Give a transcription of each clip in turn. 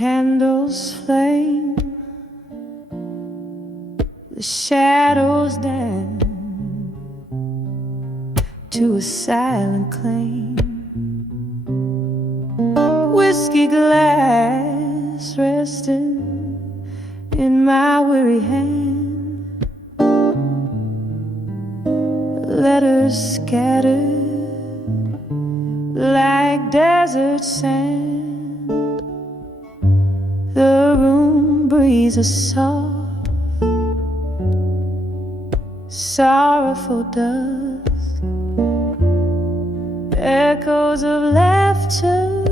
Candles flame, the shadows dance to a silent claim. Whiskey glass resting in my weary hand, letters scattered like desert sand. The room breezes soft, sorrowful dusk, echoes of laughter,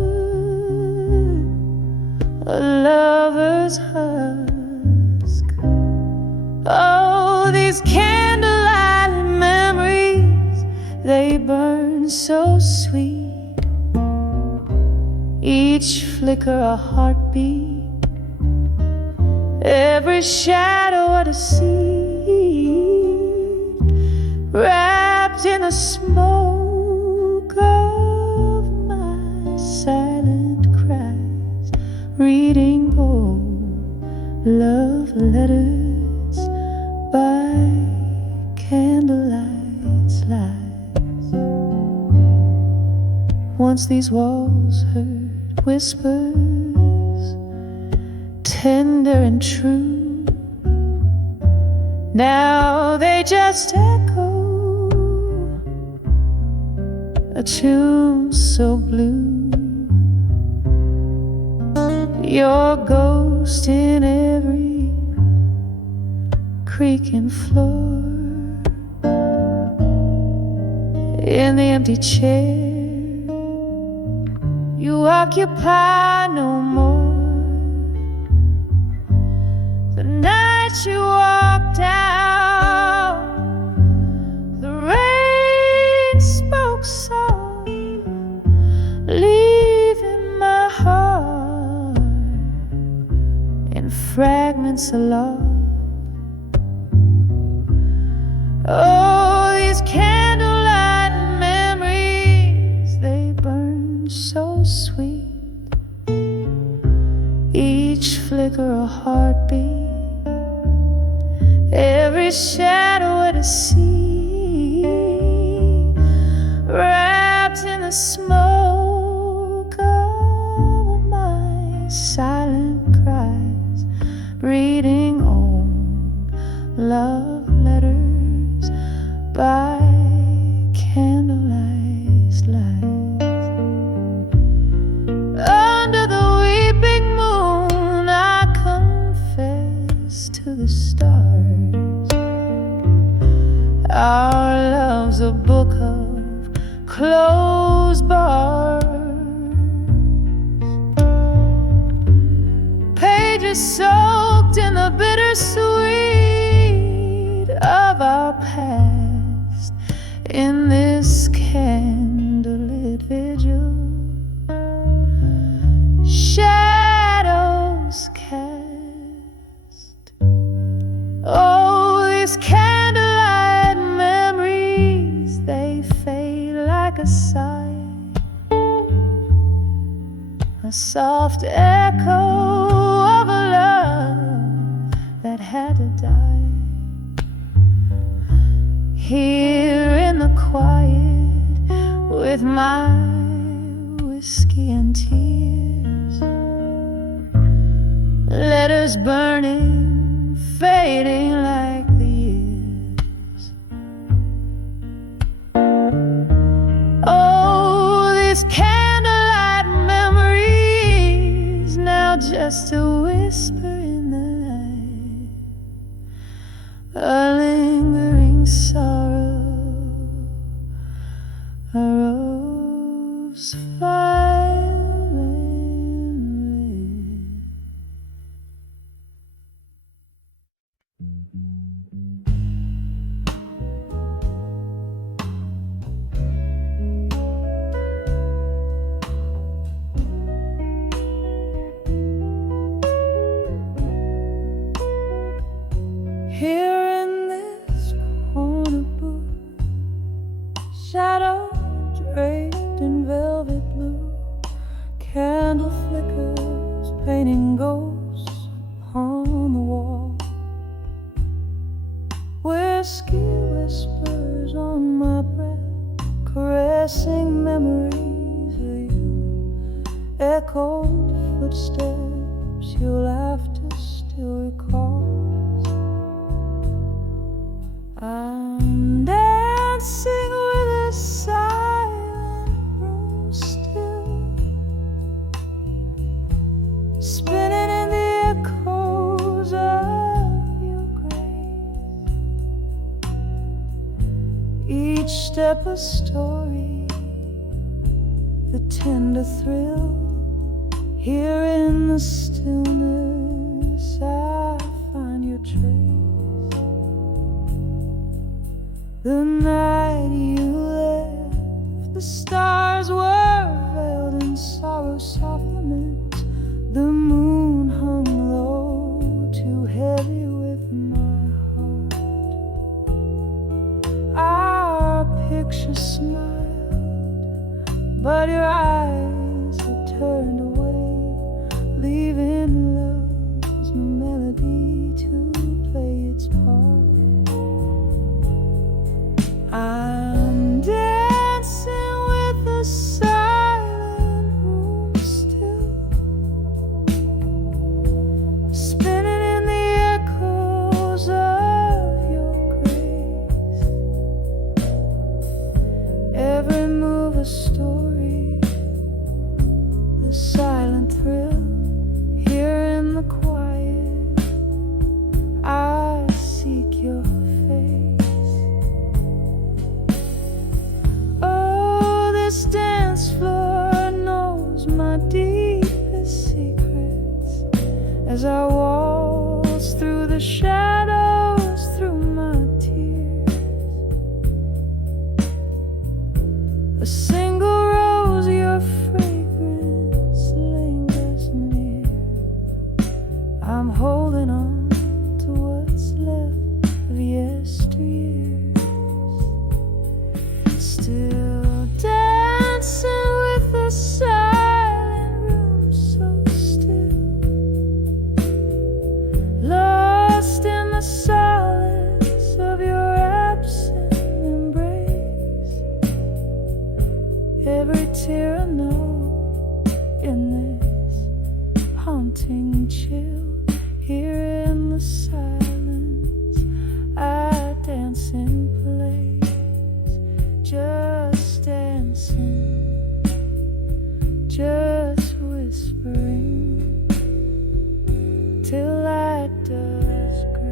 a lover's husk. Oh, these candlelight memories, they burn so sweet. Each flicker a heartbeat, every shadow a deceit, wrapped in the smoke of my silent cries, reading old love letters by candlelight's lights. Once these walls heard whispers, tender and true. Now they just echo a tune so blue. Your ghost in every creaking floor, in the empty chair you occupy no more. The night you walked out, the rain spoke soft, leaving my heart in fragments aloft. Oh, these candlelight memories, they burn so sweet. Each flicker a heartbeat, every shadow a deceit, wrapped in the smoke of my silent cries, reading old love letters by candlelight's light. Under the weeping moon I confess to the stars, our love's a book of closed bars, pages soaked in the bittersweet of our past. In this candlelit vigil, shadows cast. Oh, these candlelight memories, they fade like a sigh, a soft echo of a love that had to die. Here in the quiet, with my whiskey and tears, letters burning, fading like the years. Oh, these candlelight memories, now just a whisper in the night, a lingering sorrow, a rose violin. raining ghosts on the wall, whiskey whispers on my breath, caressing memories of you, echoed footsteps your laughter still recalls. I'm dancing with a silent room still, spinning in the echoes of your grace. Each step a story, the tender thrill. Here in the stillness I find your trace. The night you left, the stars were veiled in sorrow's soft lament. The moon hung low, too heavy with my heart. Our picture smiled, but your eyes had turned away, leaving love's melody to play its part. I'm dancing with a silent room still, spinning in the echoes of your grace. Every move a story, the silent thrill. Here in the quiet I seek your face. Oh, this dance floor knows my deepest secrets as I waltz through the shadows, through my tears. A single rose, your fragrance lingers near. I'm holding on to what's left of yesteryears. Still dancing with a silent room so still, lost in the solace of your absent embrace. Every tear I know in this haunting chill. Here in the silence I dance in place, just dancing, just whispering, till light does grace.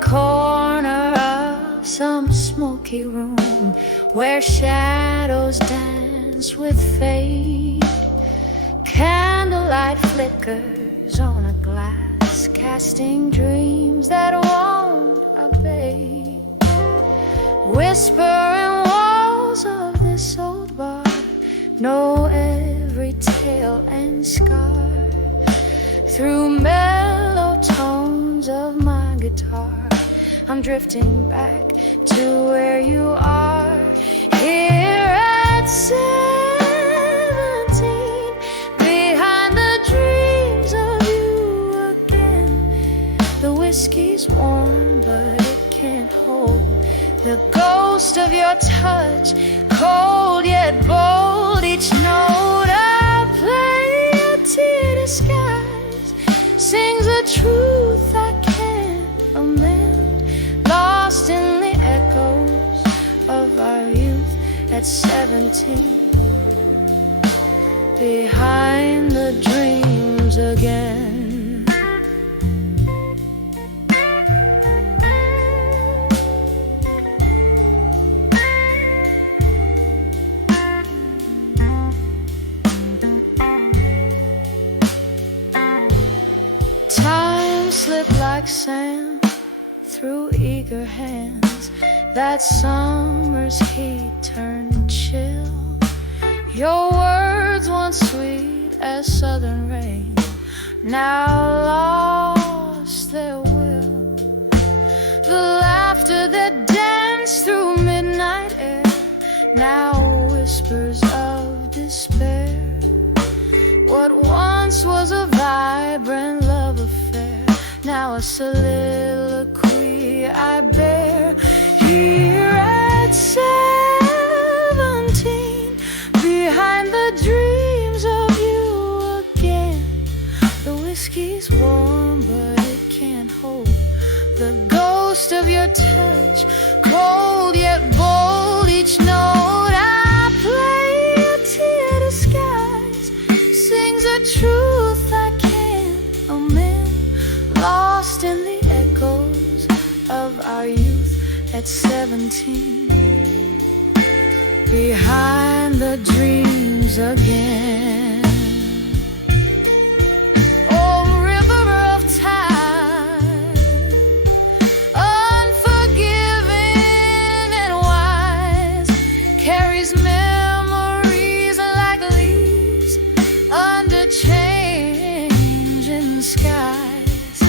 Corner of some smoky room where shadows dance with fate. Candlelight flickers on a glass, casting dreams that won't abate. Whispering walls of this old bar know every tale and scar. Through mellow tones of my guitar, I'm drifting back to where you are. Here at 17, behind the dreams of you again. The whiskey's warm, but it can't hold the ghost of your touch, cold yet bold. Each note I play, a tear disguise, sings a truth I can't amend, lost in the echoes of our youth at 17, behind the dreams again. sand through eager hands. That summer's heat turned chill. Your words once sweet as southern rain, now lost their will. The laughter that danced through midnight air, now whispers of despair. What once was a vibrant love affair, now a soliloquy I bear. Here at 17, behind the dreams of you again. The whiskey's warm, but it can't hold the ghost of your touch, cold yet bold. Each note I play, a tear disguise, sings a truth I can't amend, lost in the echoes of our youth at 17. Behind the dreams again. Oh, river of time, unforgiving and wise, carries memories like leaves under changing skies.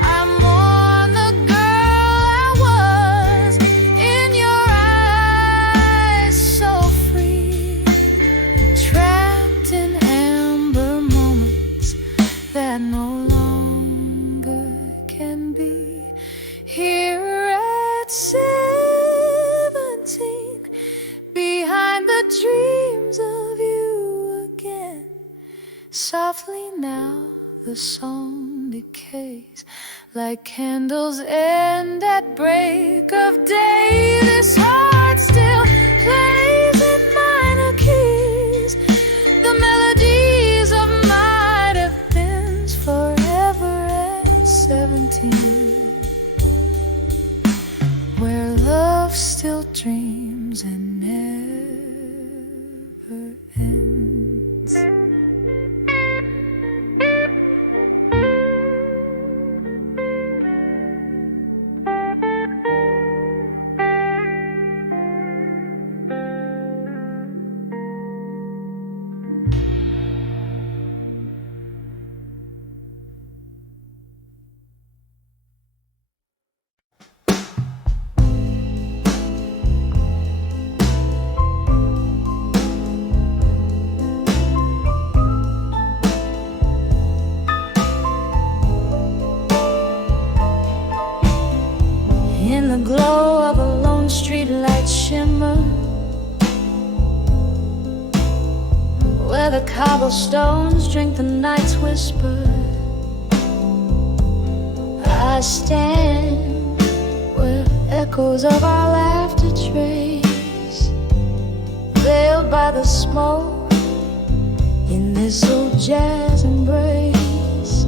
I'm on the girl I was, in your eyes so free, trapped in amber moments that no longer can be. Here at 17, behind the dreams of you again. Softly now the song decays, like candles end at break of day. This heart still plays in minor keys, the melodies of might have been forever at 17, where love still dreams and never ends. In the glow of a lone street light shimmer, where the cobblestones drink the night's whisper, I stand where echoes of our laughter trace, veiled by the smoke in this old jazz embrace.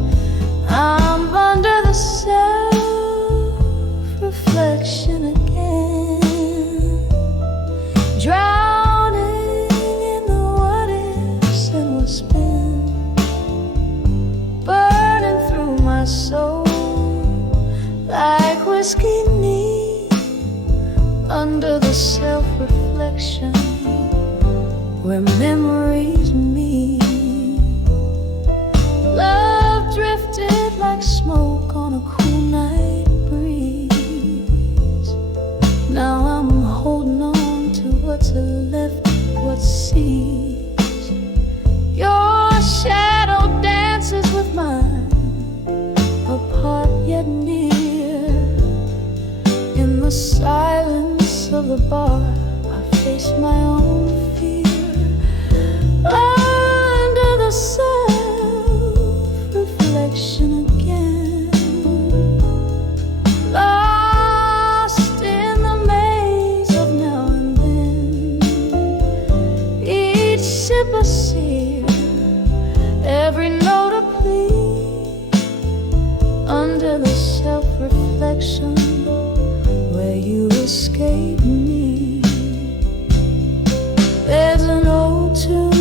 I'm under the self-reflection again, drowning in the what-ifs and what's been, burning through my soul like whiskey neat, under the self-reflection where memories meet. Love drifted like smoke on a cool night breeze. Now I'm holding on to what's left, what sees. Your shadow dances with mine, apart yet near. In the silence of the bar, I face my own fear. Under the self-reflection again, lost in the maze of now and then. Each sip a sear, every note a plea. Under the self-reflection where you escape me, there's an old tune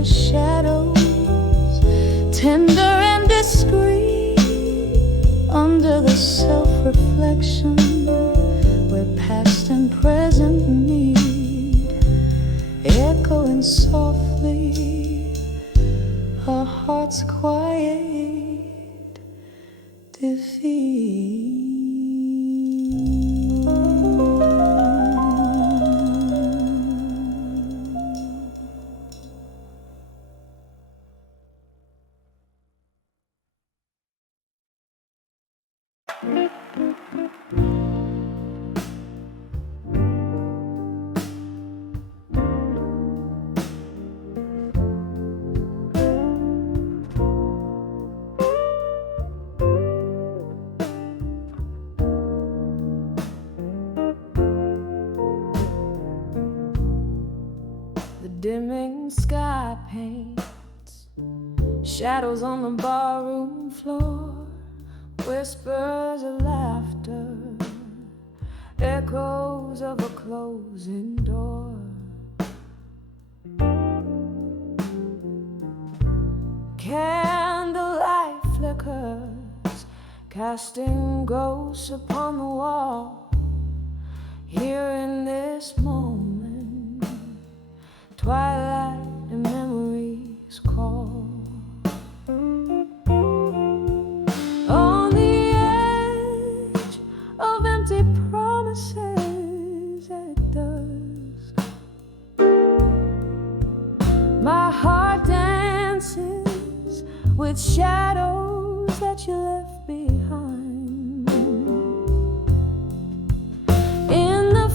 to shadows, tender and discreet, under the self-reflection where past and present meet, echoing softly our heart's quiet defeat. Dimming sky paints shadows on the barroom floor, whispers of laughter, echoes of a closing door. Candlelight flickers, casting ghosts upon the wall. Here in this moment, twilight and memories call. On the edge of empty promises at dusk, my heart dances with shadows that you left behind. In the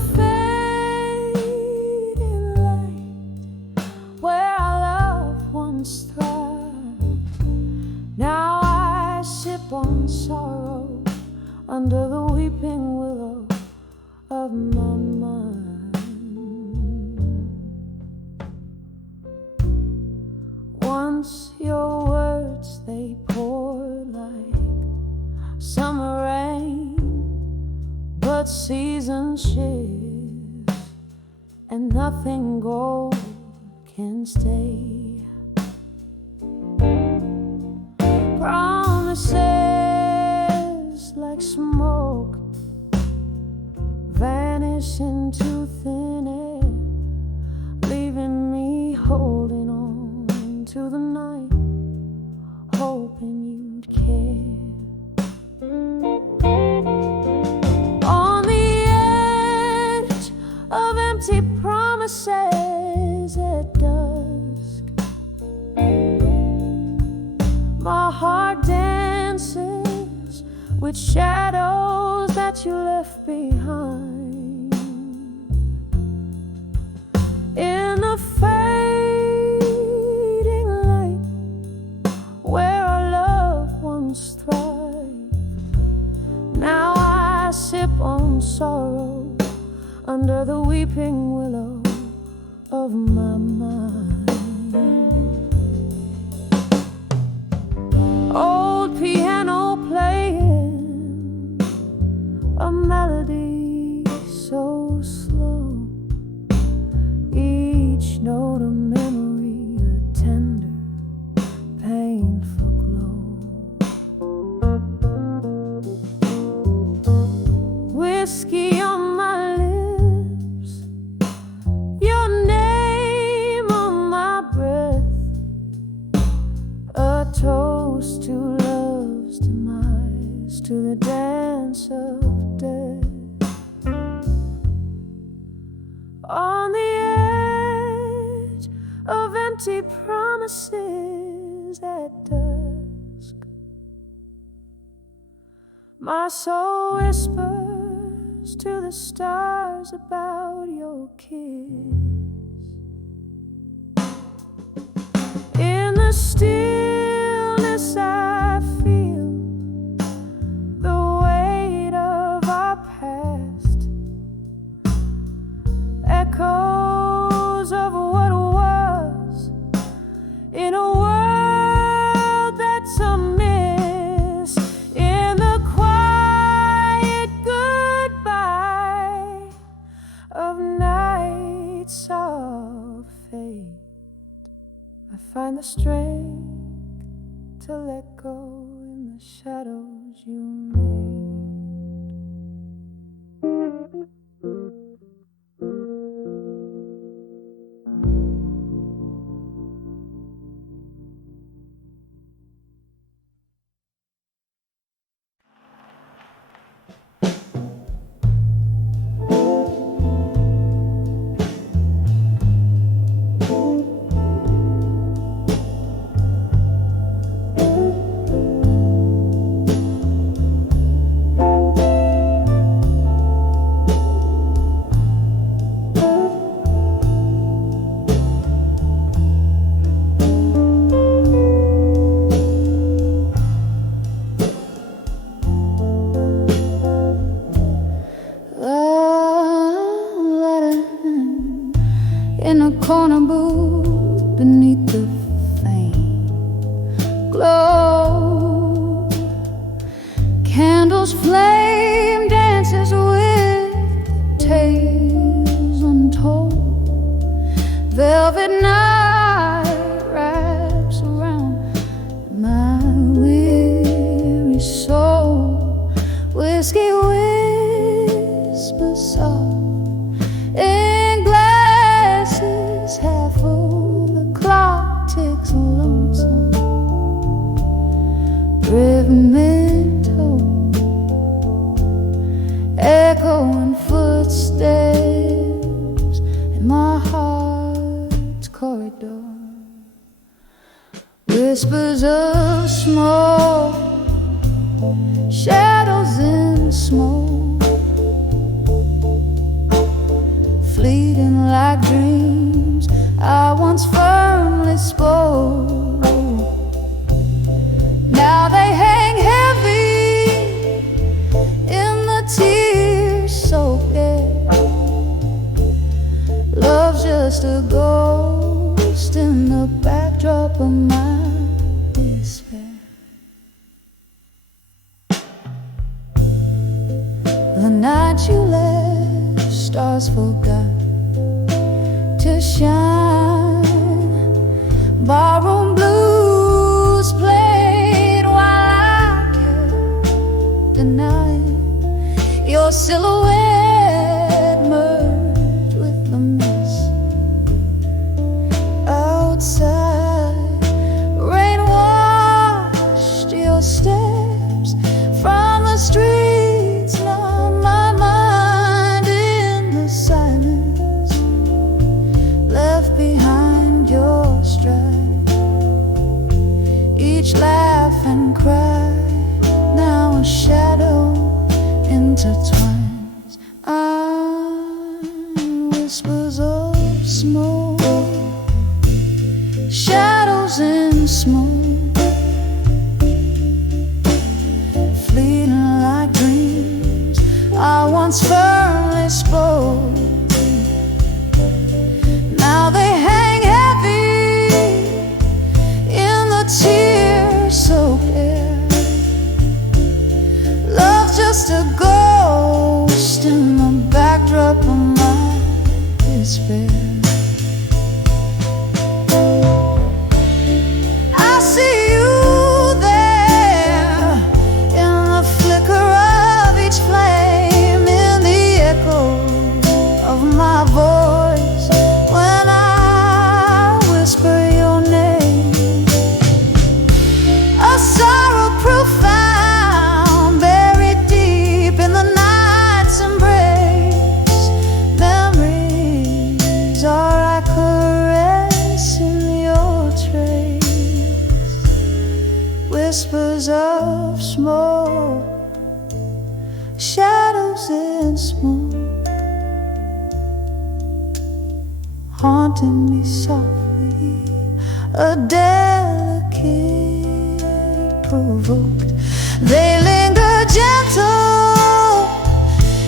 now I sip on sorrow under the weeping willow of my mind. Once your words they poured like summer rain, but seasons shift and nothing gold can stay. Promises like smoke vanish into thin air, leaving me holding on to the night, hoping you'd care. On the edge of empty promises at dusk, my heart dances with shadows that you left behind. In the fading light where our loved ones thrive, now I sip on sorrow under the weeping willow of my mind. Old piano playing a melody so slow, each note a memory, a tender, painful glow. Whiskey on my lips, your name on my breath, a toast to love's demise, to the dance of death. On the edge of empty promises at dusk, my soul whispers to the stars about your kiss. In the stillness I feel the weight of our past, echoes of what was, in a world that's amiss. In the quiet goodbye of nights find the strength to let go in the shadows you made. In a corner booth beneath the faint glow, candles flame, dances with tales untold. Velvet night wraps around my weary soul. Whiskey whispers soft in glasses half full. The clock ticks lonesome, memento, echoing footsteps in my heart's corridor. Whispers of smoke, shadows in smoke, fleeting like dreams I once firmly spoke. Now they hang heavy in the tear-soaked air. Love's just a ghost in the backdrop of my despair. The night you left, stars forgot to shine. Barroom blues played while I kept denying. Your silhouette merged with the mist outside. Rain washed your steps from the streets. Now my mind in the silence, left behind your stride. Each laugh and cry, now a shadow intertwines. Whispers of smoke, shadows in smoke, fleeting like dreams I once firmly spoke. Now they hang heavy in the tear-soaked air. Love's just a ghost in the backdrop of my despair. I see you there in the flicker of each flame, in the echo of my voice when I whisper your name. A sorrow profound, buried deep in the night's embrace. Memories are a caress in your trace. Whispers of smoke, shadows in smoke, haunting me softly, a delicate provoked. They linger gentle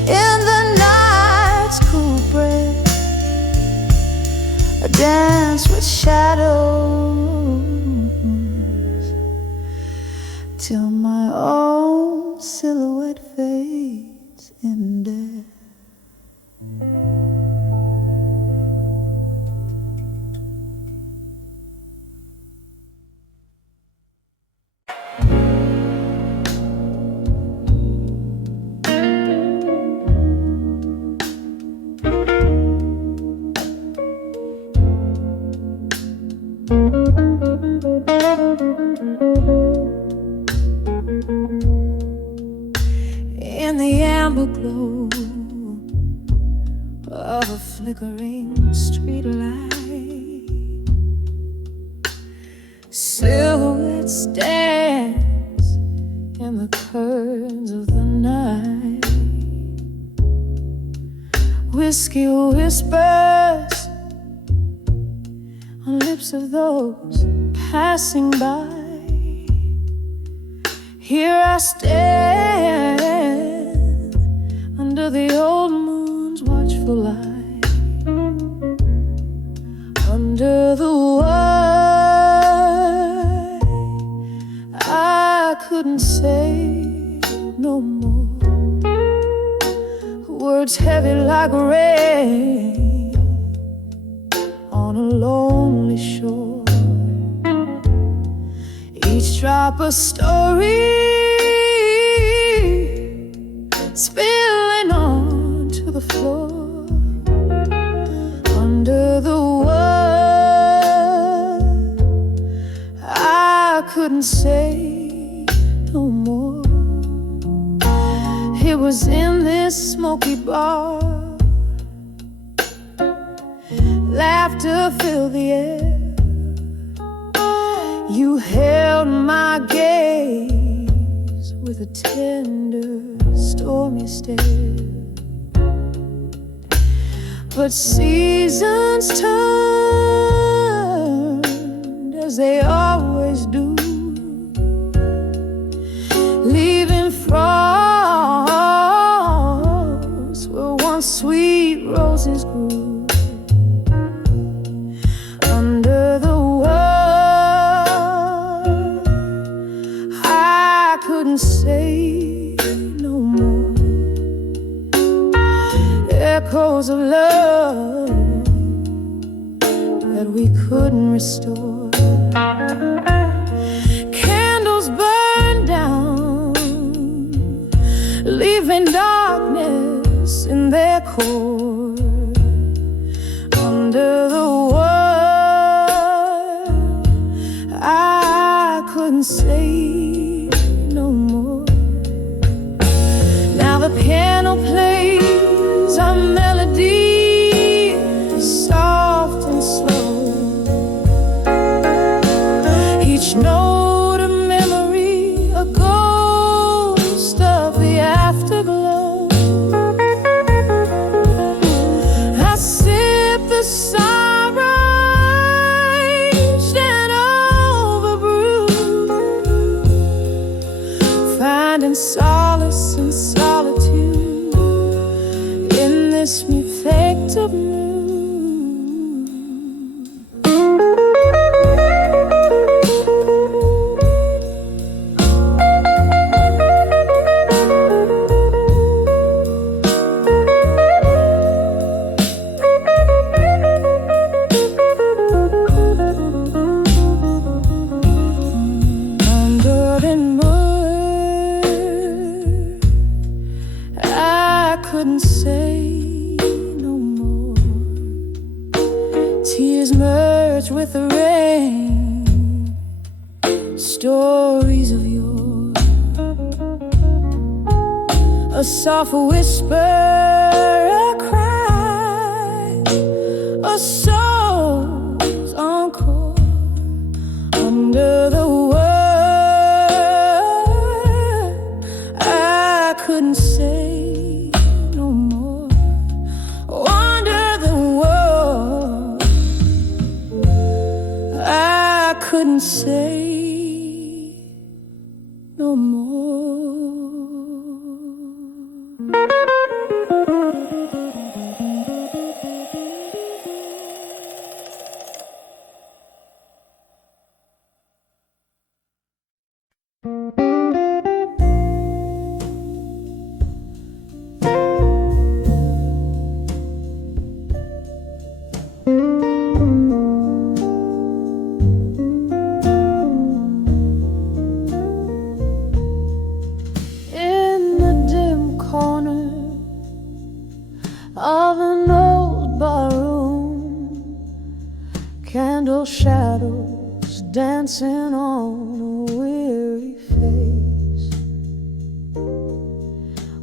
in the night's cool breath, a dance with shadows till my own silhouette fades in death. Silhouettes dance in the curtains of the night. Whiskey whispers on lips of those passing by. Here I stand under the old moon's watchful light, under the wire. I couldn't say no more, words heavy like rain on a lonely shore. Each drop a story spilling onto the floor, under the world. I couldn't say no more. It was in this smoky bar, laughter filled the air. You held my gaze with a tender, stormy stare. But seasons turned as they always do, leaving frost where once sweet roses grew. Under the world, I couldn't say no more. Echoes of love that we couldn't restore. Candles burned down, leaving darkness in their core. Under the world, I couldn't say no more. Now the piano plays a melody, soft and slow. Each note a memory, a ghost of the afterglow. I sip the sorrow and overbrewed, finding solace in solitude in this effective mood. Under the mud, I couldn't say no more. Tears merged with the rain, stories of yore. A soft whisper, a cry, a soul's encore. Under the world, I couldn't say no more. Under the world, I couldn't say no more. In the dim corner of an old barroom, candle shadows dancing on a weary face.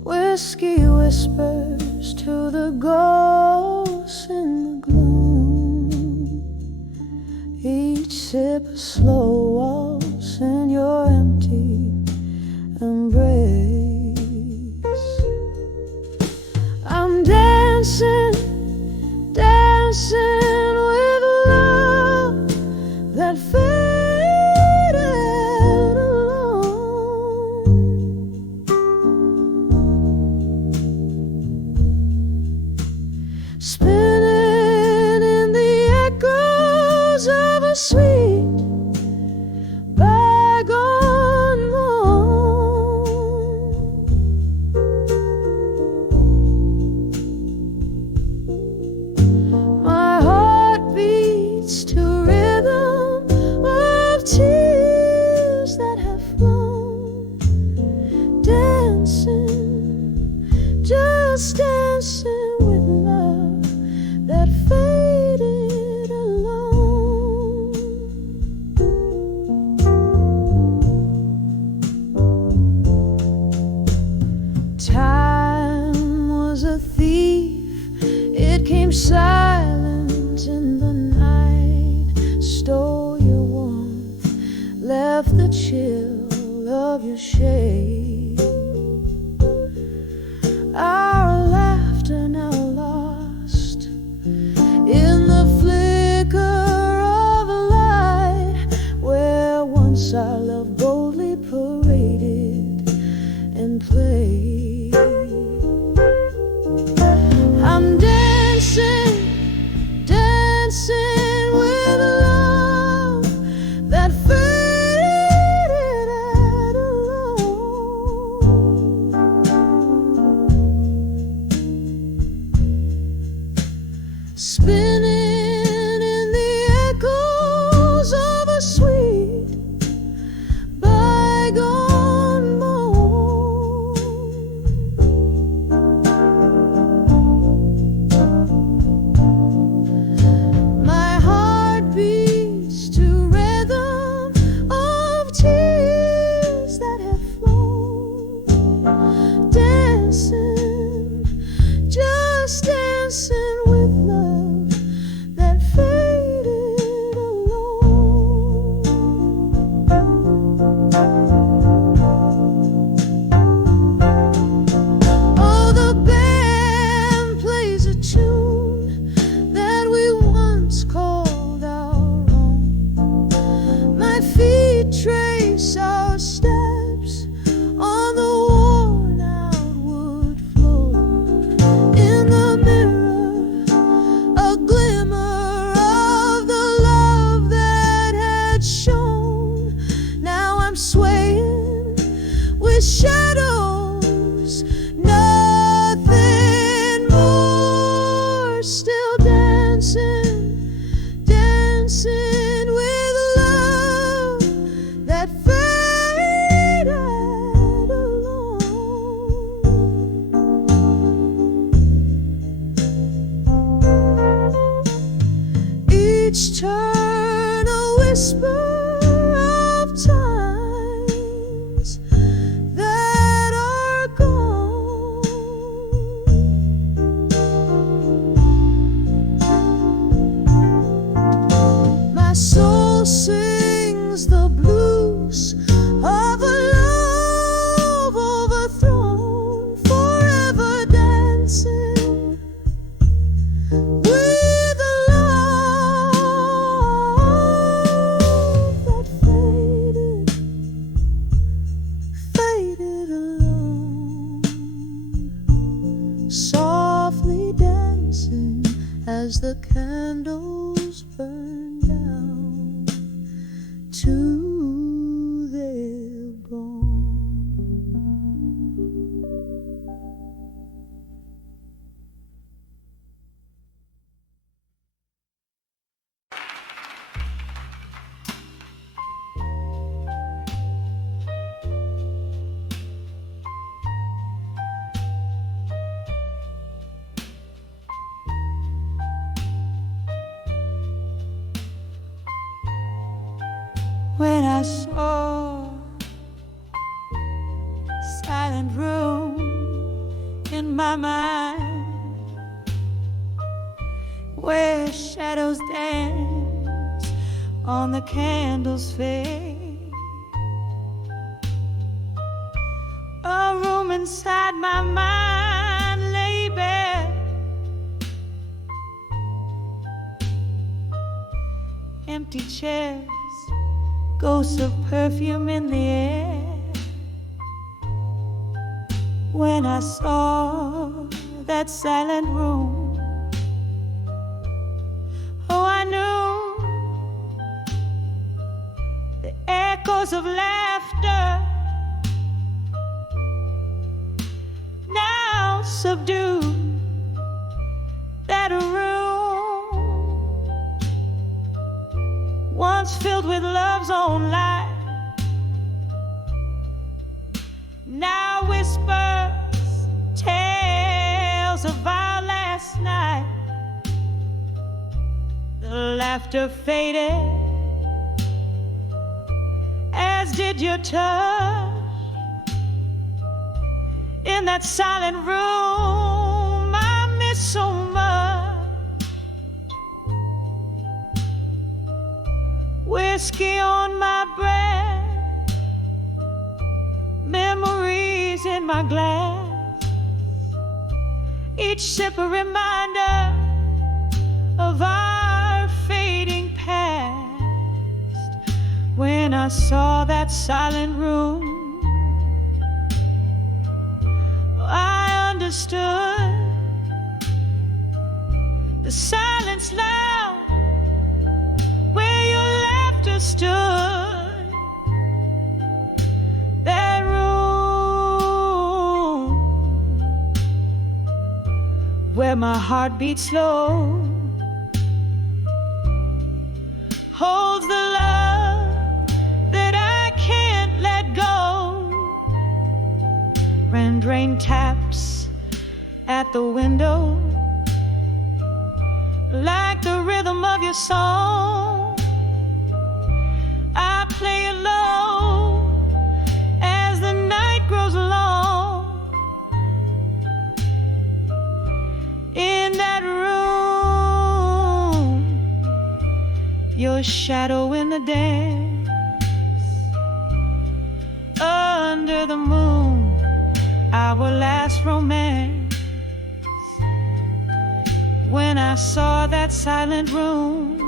Whiskey whispers to the ghosts in the gloom. Each sip a slow waltz in your empty embrace. I'm dancing, dancing with love that faded alone. Spinning in the echoes of a sweet bygone moon. My heart beats to rhythm of tears that have flown. Dancing, just dancing with love that faded alone. Time was a thief, it came silent in the night, stole your warmth, left the chill of your shade. Our laughter now lost in the flicker of a light where once our love boldly paraded and played. I'm dancing, dancing with love that faded alone. Spinning in the echoes of a sweet bygone moon. My heart beats to rhythm of tears that have flown. Dancing, just dancing with love that faded alone. Oh, the band plays a tune that we once called our own. My feet trace our steps on the worn out wood floor. In the mirror, a glimmer of the love that had shone. Now I'm swaying with shadows, nothing more. Still dancing, dancing with love that faded alone. Each turn a whisper of times that are gone. My soul sings the blues of a love overthrown, forever dancing with a love that faded alone. Softly dancing as the candles burn down to their gone. When I saw silent room in my mind where shadows dance on the candle's fade. A room inside my mind lay bare, empty chairs, ghosts of perfume in the air. When I saw that silent room, oh, I knew the echoes of laughter now subdued that room once filled with love's own light. Now whispers tales of our last night. The laughter faded, as did your touch. In that silent room I miss so much. Whiskey on my breath, memories in my glass, each sip a reminder of our fading past. When I saw that silent room, I understood the silence loud where your laughter stood. That room where my heart beats slow holds the love that I can't let go. Rain taps at the window like the rhythm of your song. I play it low as the night grows long. In that room, your shadow in the dance. Under the moon, our last romance. When I saw that silent room,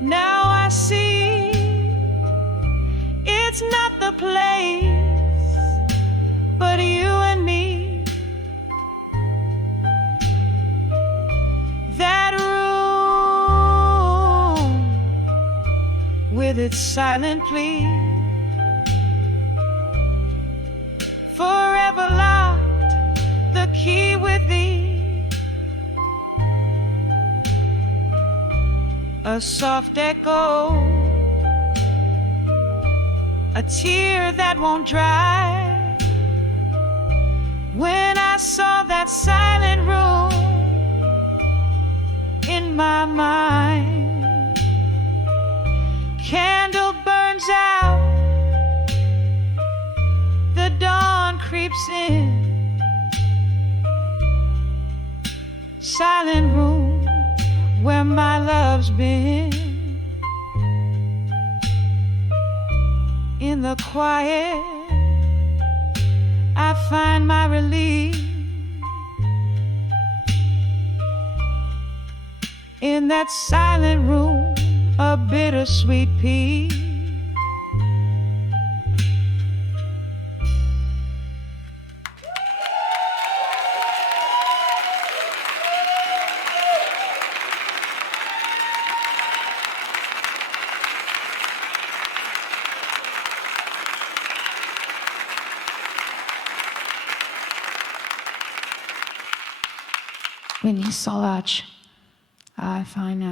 now I see it's not the place, but you and me. That room with its silent plea, forever locked, the key with thee. A soft echo, a tear that won't dry. When I saw that silent room in my mind, candle burns out, the dawn creeps in. Silent room where my love's been. In the quiet I find my relief. In that silent room, a bittersweet peace. Whitney Solach. I find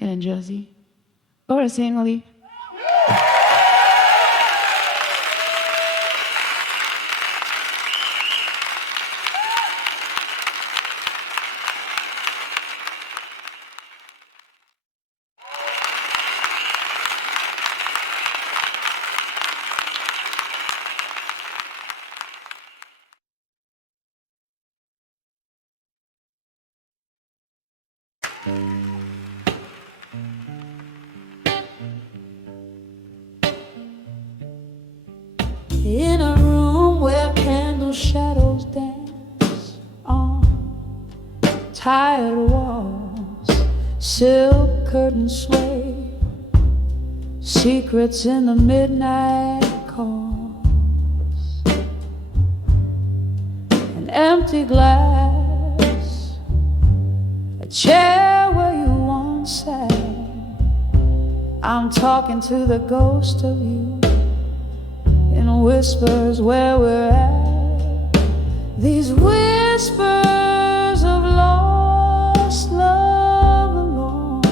in Jersey. Boris Emily. In a room where candle shadows dance on tired walls, silk curtains sway, secrets in the midnight calls. An empty glass, a chair where you once sat. I'm talking to the ghost of you in whispers where we're at. These whispers of lost love alone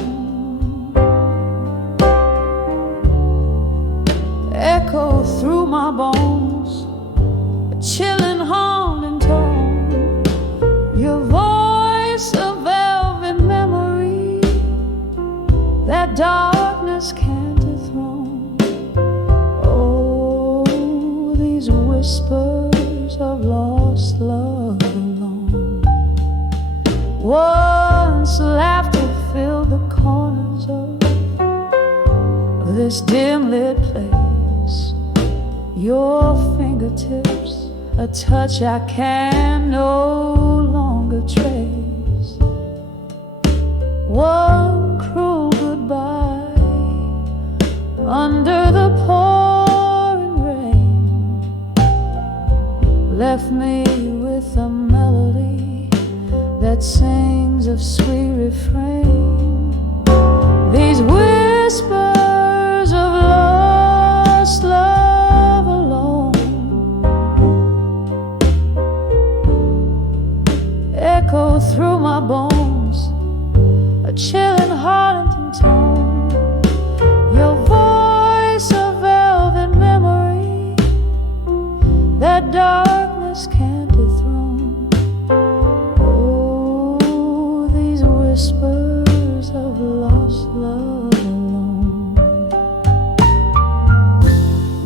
echo through my bones, a chilling haunting tone. Your voice, a velvet memory that darkness can't dethrone. Oh, these whispers of lost love alone. Once laughter filled the corners of this dim lit place. Your fingertips, a touch I can no longer trace. One cruel goodbye under the pouring rain left me with a melody that sings of sweet refrain. These whispers of lost love alone echo through my bones, a chilling haunting tone. Your voice, a velvet memory that darkness can't dethrone. Oh, these whispers of lost love alone.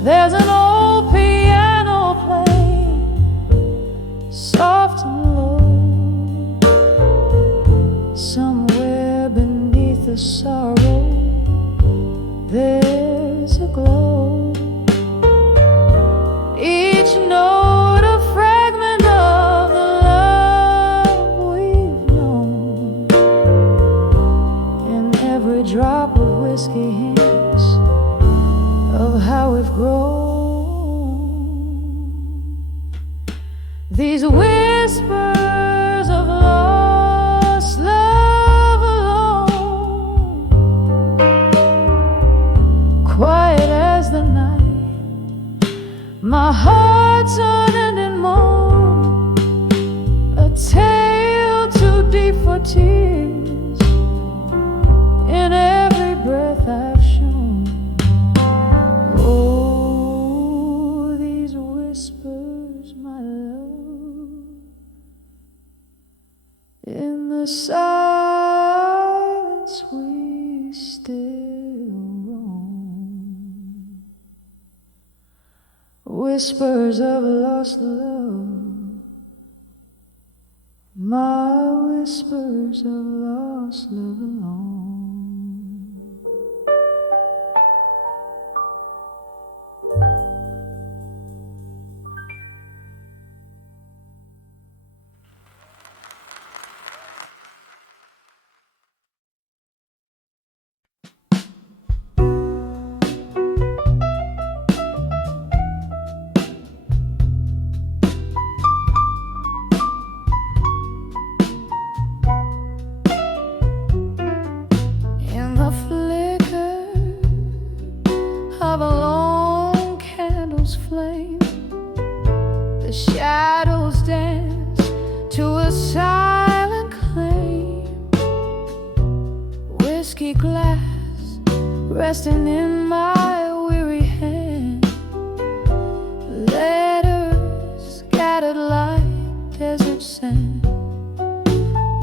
There's an old piano playing soft and low. Somewhere beneath the sorrow there's a glow. Each note a fragment of the love we've known. In every drop of whiskey hints of how we've grown. These whispers of lost love alone, quiet as the night, my heart's unending moan, a tale too deep for tears in every breath I've shown. Oh, these whispers, my love, in the silence we still roam. Whispers of lost love, my whispers of lost love alone. In the flicker of a lone candle's flame, the shadows dance to a silent claim. Whiskey glass resting in my weary hand, letters scattered like desert sand.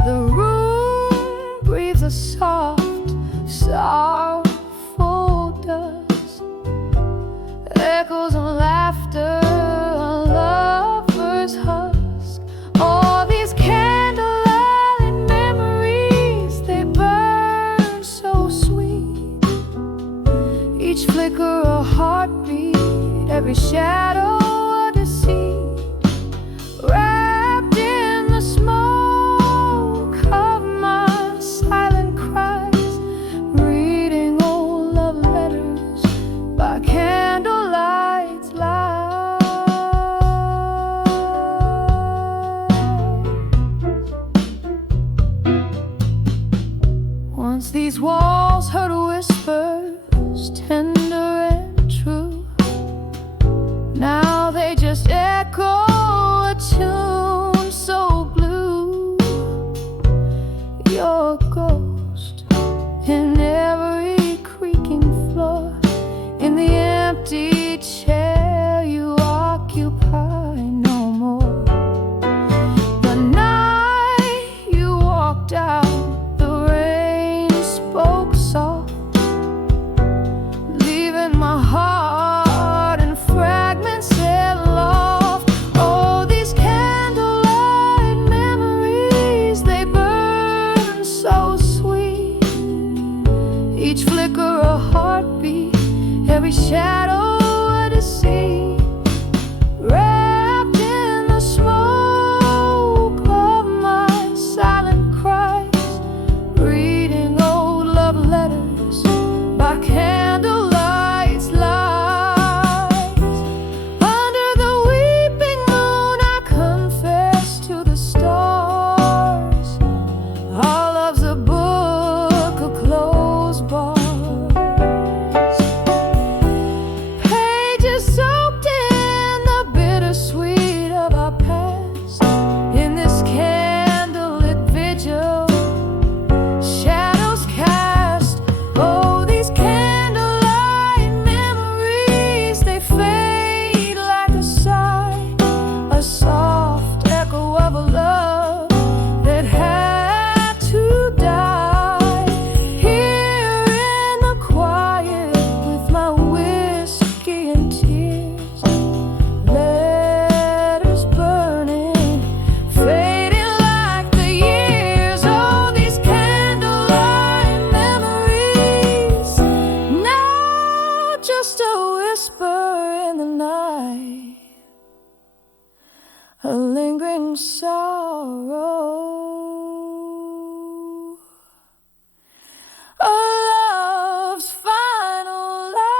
The room breathes a soft, sorrowful dust, echoes of laughter, a lover's husk. All these candlelight memories, they burn every shadow a deceit, wrapped in the smoke of my silent cries, reading old love letters by candlelight's light. Once these walls heard whispers tender and true, now they just echo a tune so blue. Your ghost in every creaking floor, in the empty chair you occupy no more. The night you walked out, the rain spoke soft, leaving my heart in fragments and loft. Oh, these candlelight memories, they burn so sweet. Each flicker a heartbeat, every shadow a deceit, wrapped in the smoke of my silent cries, reading old love letters by candlelight's light. Under the weeping moon I confess to the stars, our love's a book of closed bars, pages soaked in the bittersweet of our past. In this candlelit vigil, shadows cast. Oh, these candlelight memories, they fade like a sigh, a soft echo of a love that had to die. Here in the quiet with my whiskey and tears, letters burning, fading like the years. Oh, these candlelight memories, now just a whisper in the night, a lingering sorrow, a love's final lie.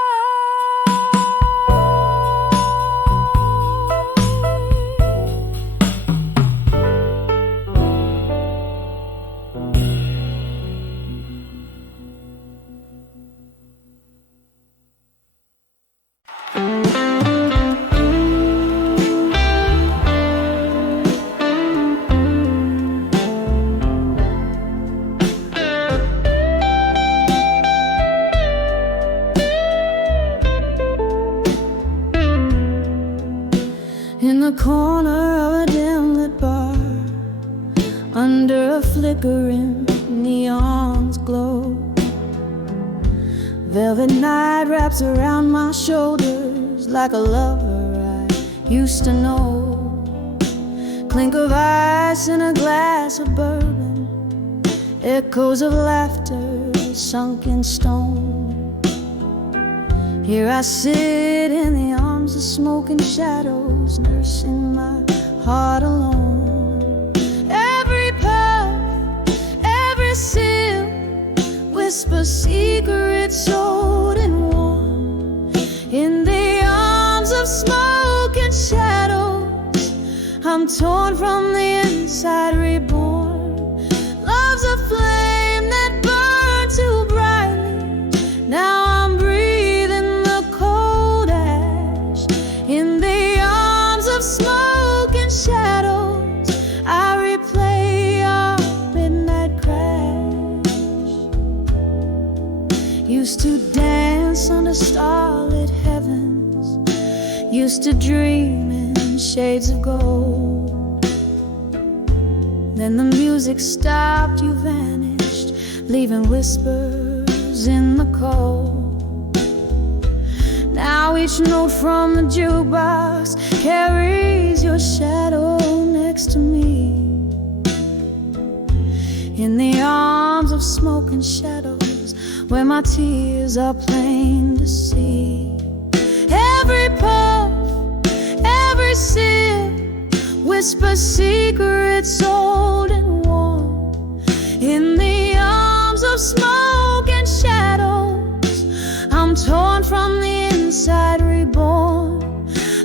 In the corner of a dim lit bar, under a flickering neon's glow, velvet night wraps around my shoulders like a lover I used to know. Clink of ice in a glass of bourbon, echoes of laughter sunk in stone. Here I sit in the arms of smoking shadows, nursing my heart alone. Every puff, every sip, whispers secrets old and warm. In the arms of smoke and shadows, I'm torn from the inside, reborn. Love's a flame that burned too brightly, now I'm breathing the cold ash. In the arms of smoke and shadows, I replay our midnight crash. Used to dance under starlit heavens, used to dream in shades of gold. Then the music stopped, you vanished, leaving whispers in the cold. Now each note from the jukebox carries your shadow next to me. In the arms of smoke and shadows, where my tears are plain to see. Every puff, every sip, whisper secrets old and warm. In the arms of smoke and shadows, I'm torn from the inside, reborn.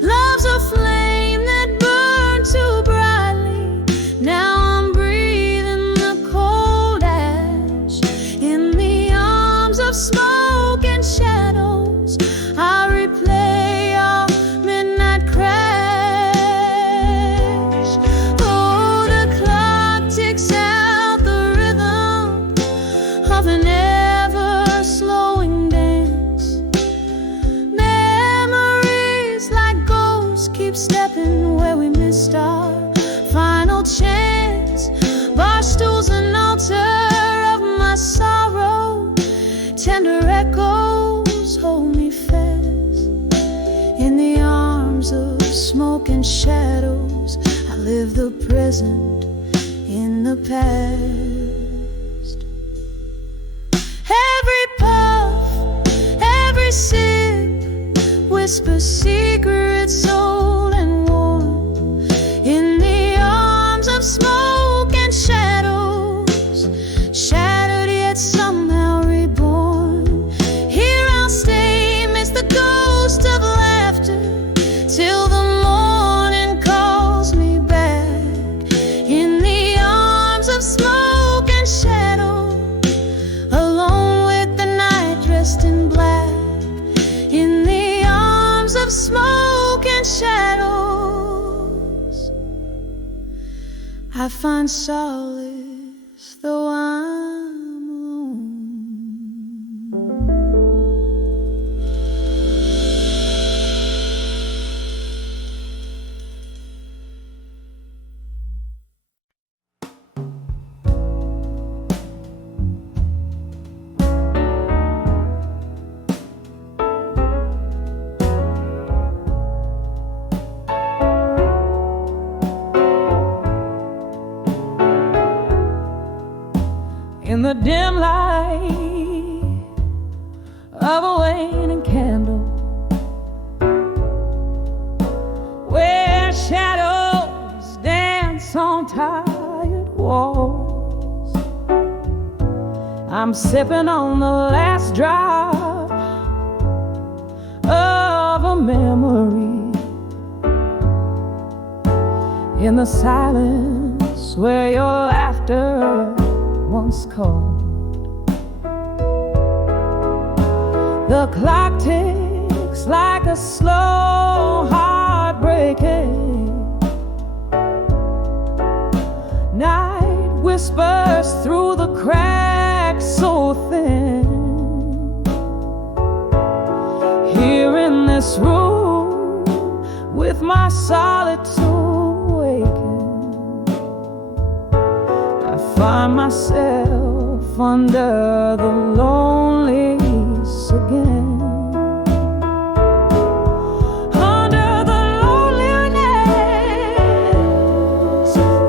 Love's a flame that burned too brightly. Now I'm breathing the cold ash. In the arms of smoke and shadows, I replay our midnight crash. Oh, the clock ticks out the rhythm of an ever slowing dance. Memories like ghosts keep stepping where we missed our final chance. Bar stools, an altar of my sorrow. Tender echoes hold me fast. In the arms of smoke and shadows, I live the present in the past. Every puff, every sip, whisper secrets old and warm. In the arms of smoke and shadows, shattered yet somehow reborn. Here I'll stay amidst the ghost of laughter till the morning calls me back. In the arms of smoke and shadow, alone with the night dressed in black. In the arms of smoke and shadows, I find solace though I'm alone. In the dim light of a waning candle, where shadows dance on tired walls, I'm sipping on the last drop of a memory. In the silence where your laughter once called, the clock ticks like a slow heartbreaking. Night whispers through the cracks so thin. Here in this room with my solitude waking, I find myself under the lonely again. Under the loneliness,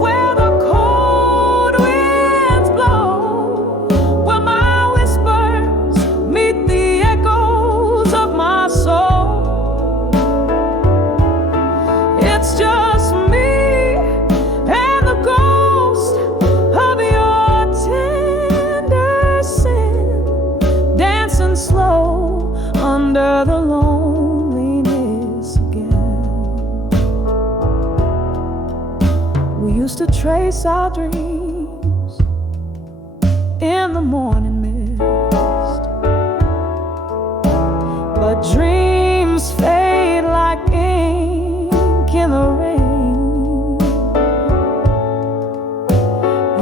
where the cold winds blow, where my whispers meet the echoes of my soul. It's just me and the ghost of your tender sin, dancing slow under the loneliness again. We used to trace our dreams in the morning mist, but dreams fade like ink in the rain.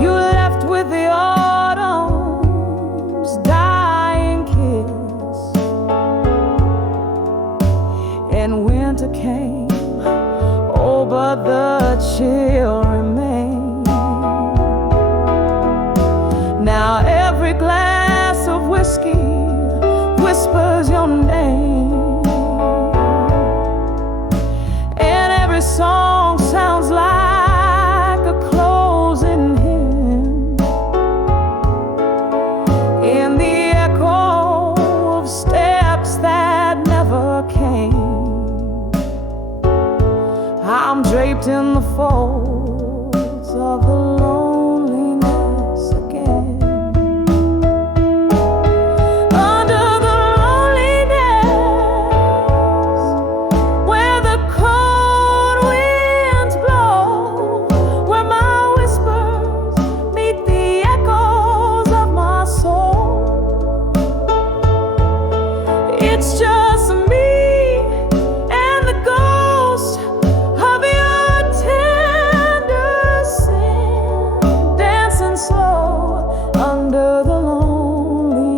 You left with the autumn's dying kiss, and winter came, oh, but the chill remained. Now every glass of whiskey whispers your name, and every song sounds like a closing hymn. In the echo of steps that never came, wrapped in the folds of the loneliness again. Under the loneliness, where the cold winds blow, where my whispers meet the echoes of my soul. It's just me and the ghost of your tender sin, dancing slow under the loneliness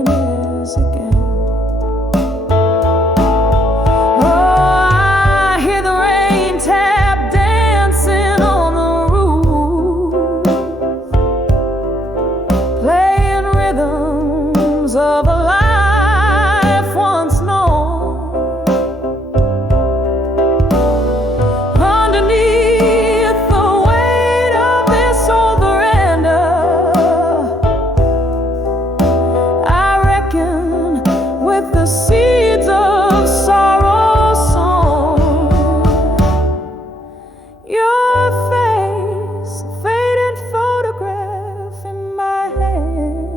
again. Oh, I hear the rain tap dancing on the roof, playing rhythms of a life once known. Underneath the weight of this old veranda, I reckon with the seeds of sorrow sown. Your face, a faded photograph in my hand.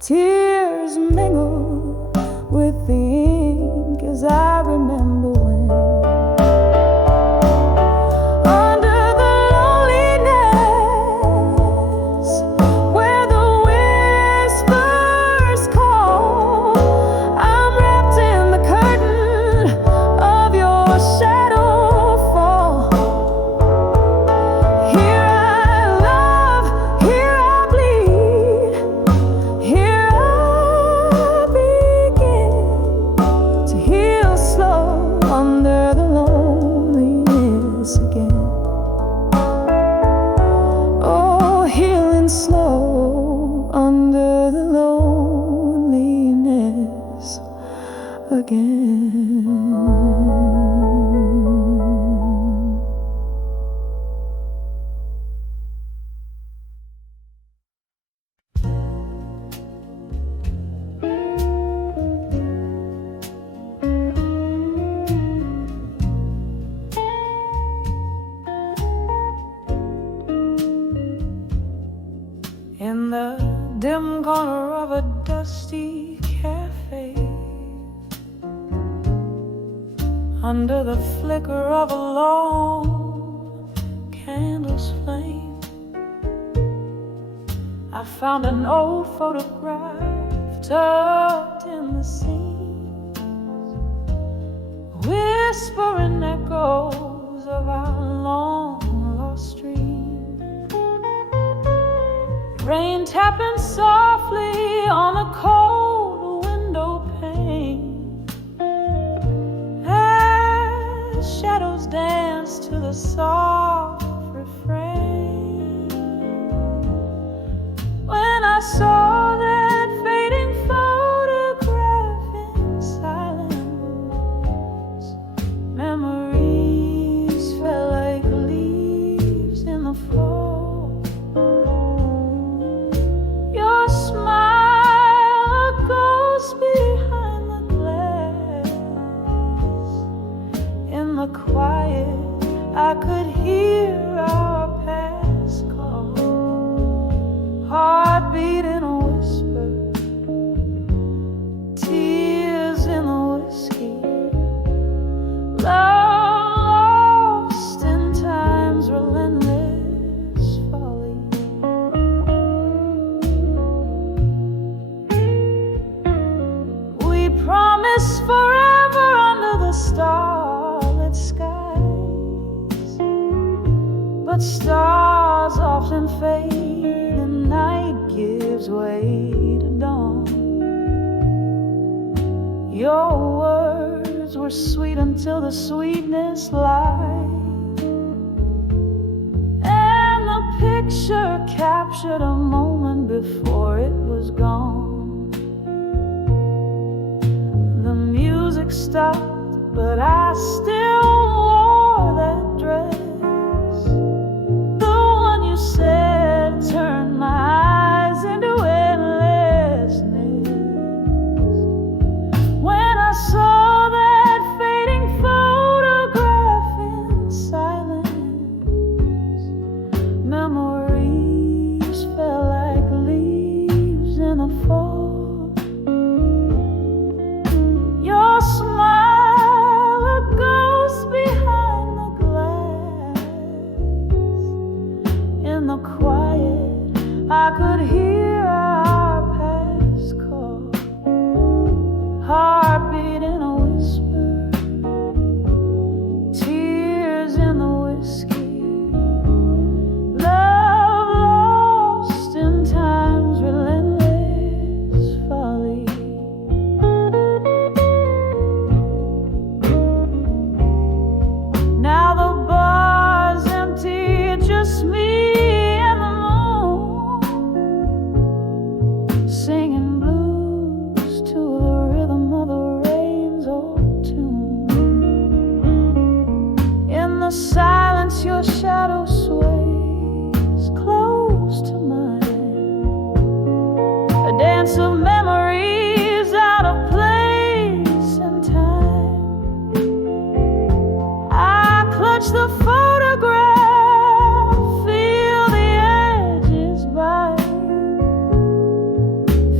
Tears mingle with the ink as I remember when, under the loneliness, where the whispers call, I'm wrapped in the curtain of your shadow fall. Here I love, here I bleed, here I begin to heal slow under the loneliness again. Oh, healing slow under the loneliness again. In the dim corner of a dusty cafe, under the flicker of a lone candle's flame, I found an old photograph tucked in the seams, whispering echoes of our long lost dreams. Rain tapping softly on the cold window pane, as shadows dance to the soft refrain. When I saw that fading photograph in silence, memories fell like leaves in the fall. Your smile, a ghost behind the glass. In the quiet, I could hear our past call, heartbeat in a whisper, tears in the whiskey, love lost in time's relentless folly. We promised forever under the starlit skies, but stars often fade and night gives way to dawn. Your words were sweet until the sweetness lied, and the picture captured a moment before it was gone. The music stopped, but I still wore that dress, the one you said turned my eyes into endlessness. When I saw that fading photograph in singing blues to the rhythm of the rain's old tune. In the silence your shadow sways close to mine, a dance of memories out of place and time. I clutch the photograph, feel the edges bite,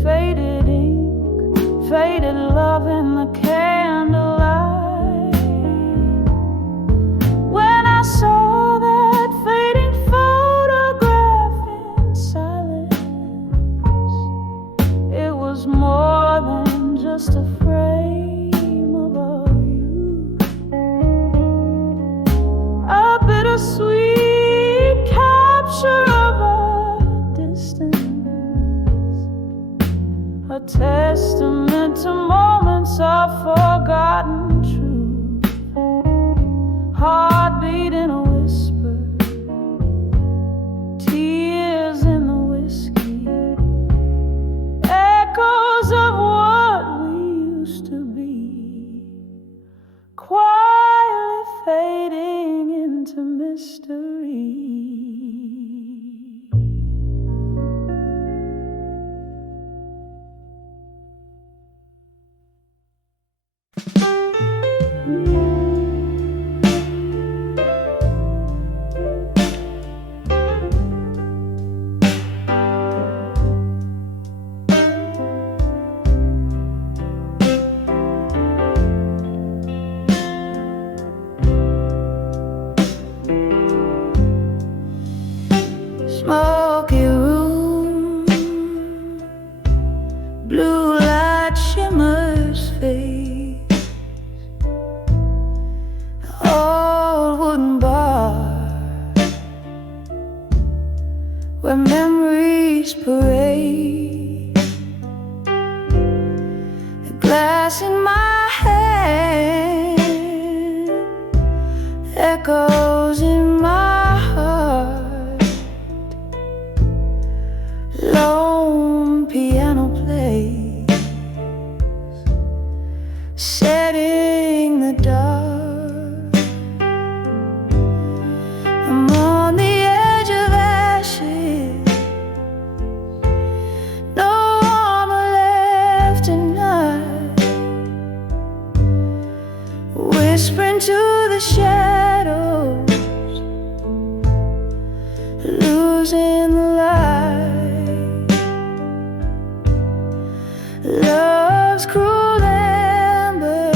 faded ink, faded love in the candlelight. When I saw that fading photograph in silence, it was more than just a frame of you, a bittersweet capture of a distance, a testament to moments of forgotten truth, heartbeat in a whisper, tears in the whiskey, echoes of what we used to be, quietly fading into mystery. Smoky room, blue light shimmers face, old wooden bar where memories parade, a glass in my hand, echoes in my heart, lone piano plays, setting the dark. I'm on the edge of ashes, no armor left tonight, whispering to the shadows, losing the light. Love's cruel ember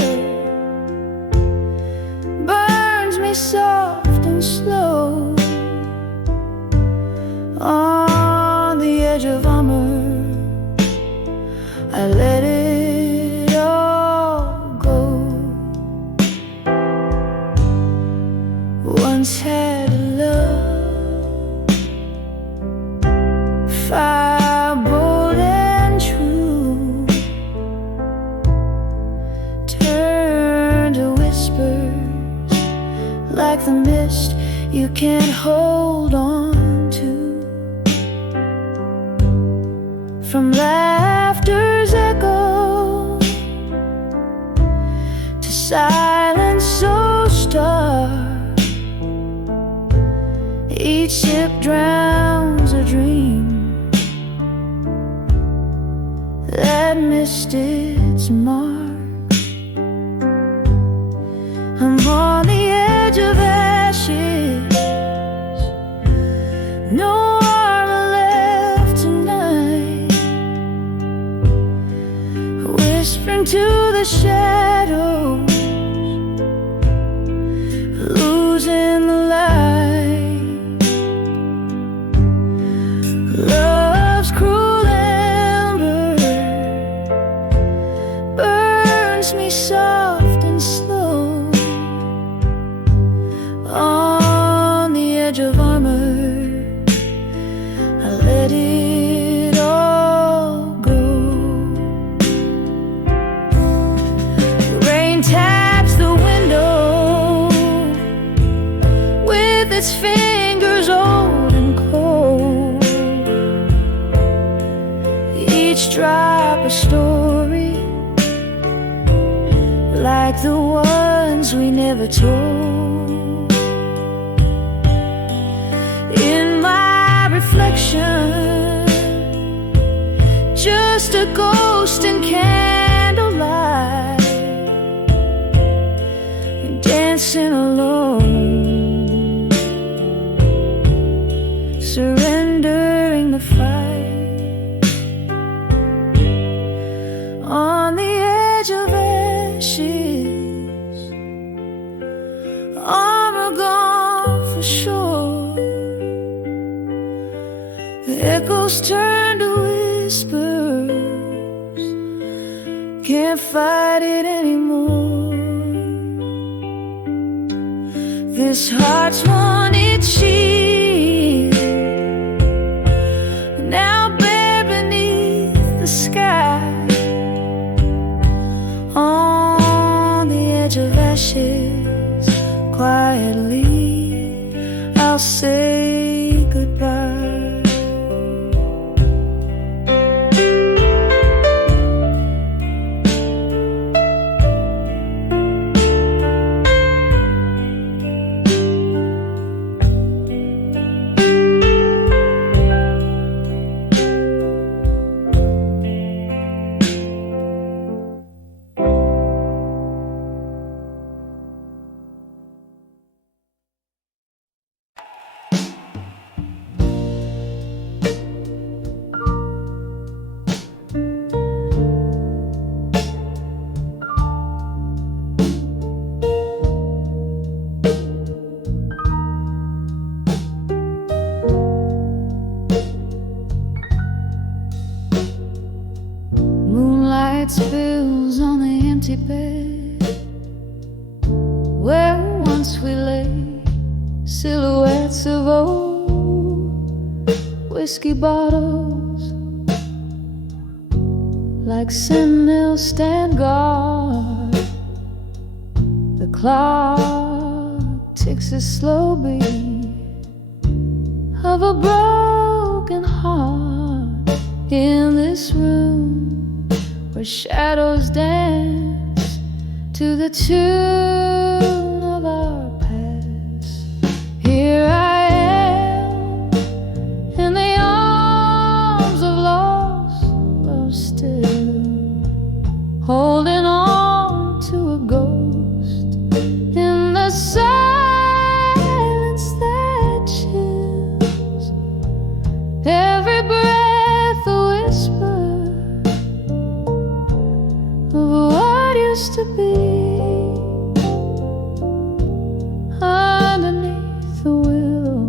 burns me soft and slow, on the edge of armor I let it all go. Once had love, fire bold and true, turn to whispers like the mist you can't hold on to. From laughter's echo to silence so stark, each sip drowns a dream that missed its mark. I'm on the edge of ashes, no armor left tonight, whispering to the shadows, losing the light. Love's cruel ember burns me soft and slow, on the edge of armor I let it all go. Rain each drop a story, like the ones we never told. In my reflection, just a ghost in candlelight, dancing alone, surrendering the fight. On the edge of ashes, armor gone for sure, the echoes turn to whispers, can't fight it anymore. This heart's worn its shield, now bare beneath the sky. On the edge of ashes, quietly I'll say goodbye. Spills on the empty bed where once we lay, silhouettes of old whiskey bottles, like sentinels stand guard. The clock ticks a slow beat of a broken heart in this room where shadows dance to the tune of our past. Here I am in the arms of lost love still, holding on to a ghost in the silence that chills. Every breath a whisper of what used to be, underneath the willow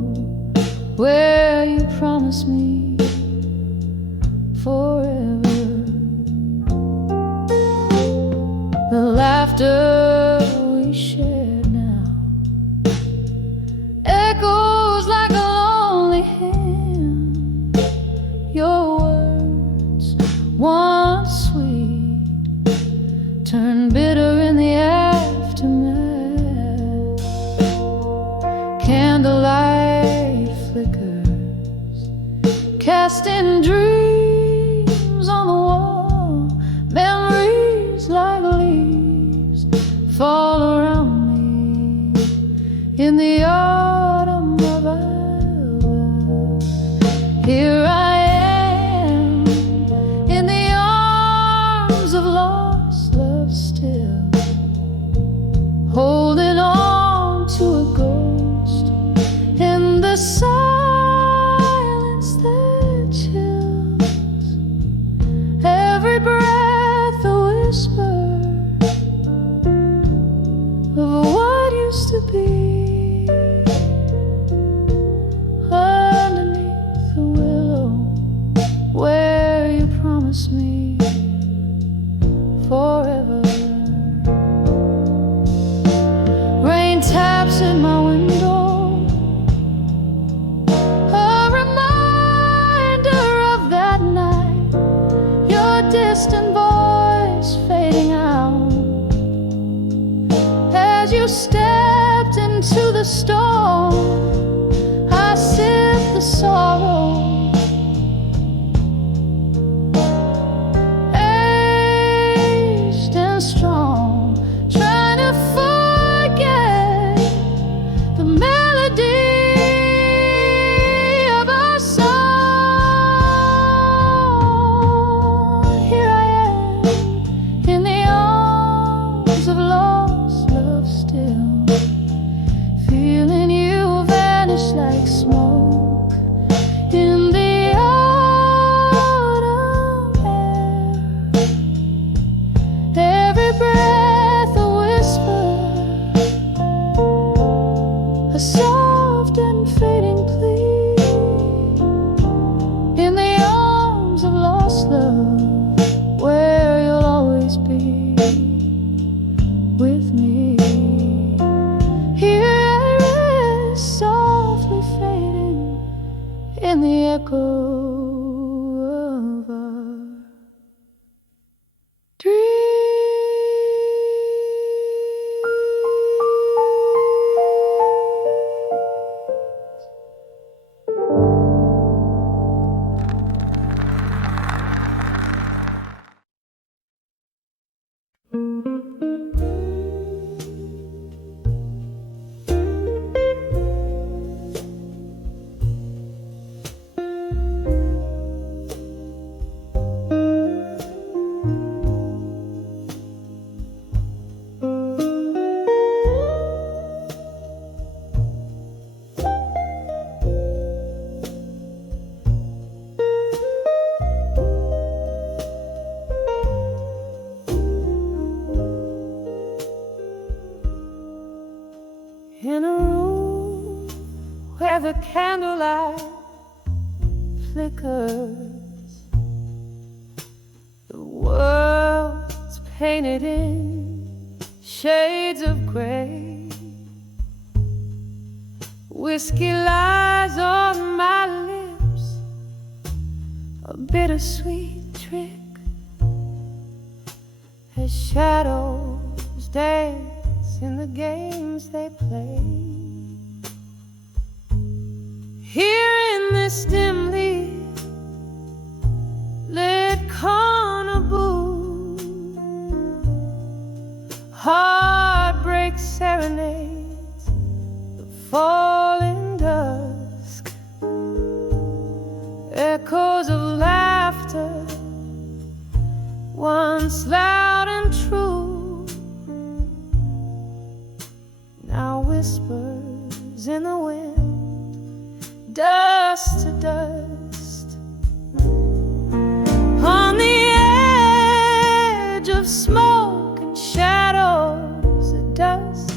where you promised me forever. The laughter we shared now echoes like a lonely hymn. Your words, once sweet, turn bitter in the aftermath. Candlelight flickers, casting dreams on the wall. Memories like leaves fall around me in the autumn of our love. Here I am in the arms of lost love still, holding on to a ghost in the silence that chills. Every breath a whisper of what used to be, underneath the willow where you promised me forever. Rain taps in my window, a reminder of that night. Your distant voice fading out as you stepped into the storm. I sip the sorrow love, where you'll always be with me. Here I rest, softly fading in the echo of our dreams. In a room where the candlelight flickers, the world's painted in shades of gray. Whiskey lies on my lips, a bittersweet trick, as shadows dance in the games they play. Here in this dimly lit corner booth, heartbreak serenades the falling dusk, echoes of laughter once loud and true, now whispers in the wind, dust to dust. On the edge of smoke and shadows at dusk,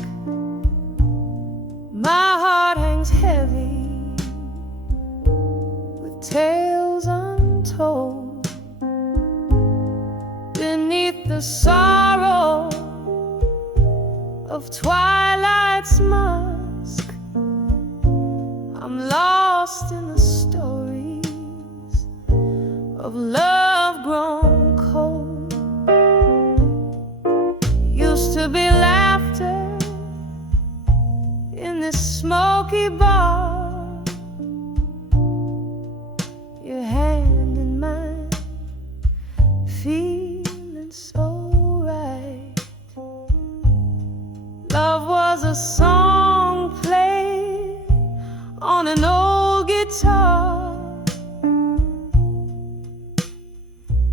my heart hangs heavy with tales untold. Beneath the sorrow of twilight's musk, I'm lost in the stories of love grown cold. Used to be laughter in this smoky bar, your hand in mine, feeling so right. Love was a song played on an old guitar.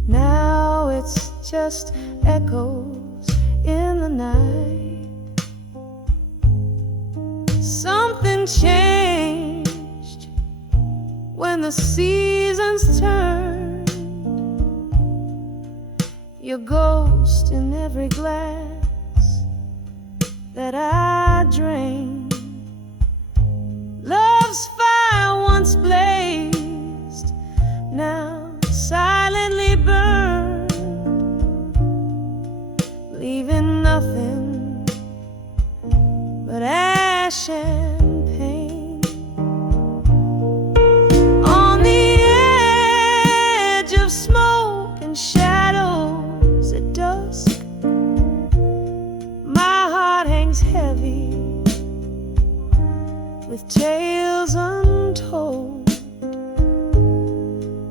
Now it's just echoes in the night. Something changed when the seasons turned. Your ghost in every glass that I drained. Love's fire once blazed, now silently burned, leaving nothing but ash and pain. On the edge of smoke and shadows at dusk, my heart hangs heavy with tales untold.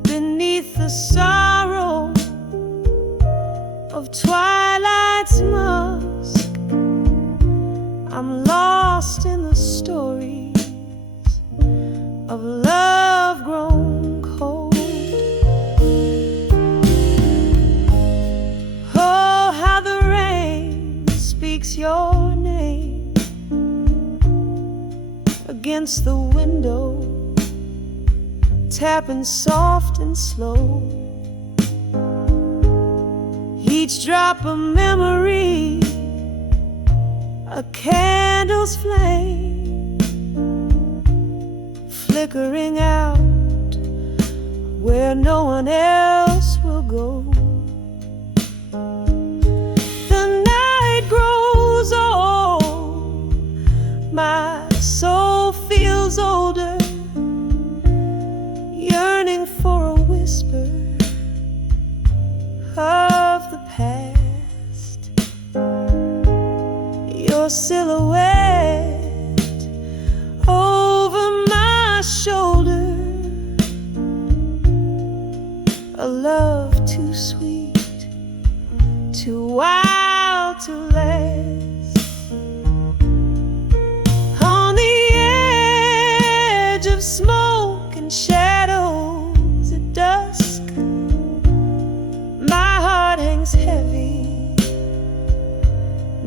Beneath the sorrow of twilight's musk, I'm lost in the stories of love grown cold. Oh, how the rain speaks your name against the window, tapping soft and slow. Each drop a memory, a candle's flame, flickering out where no one else will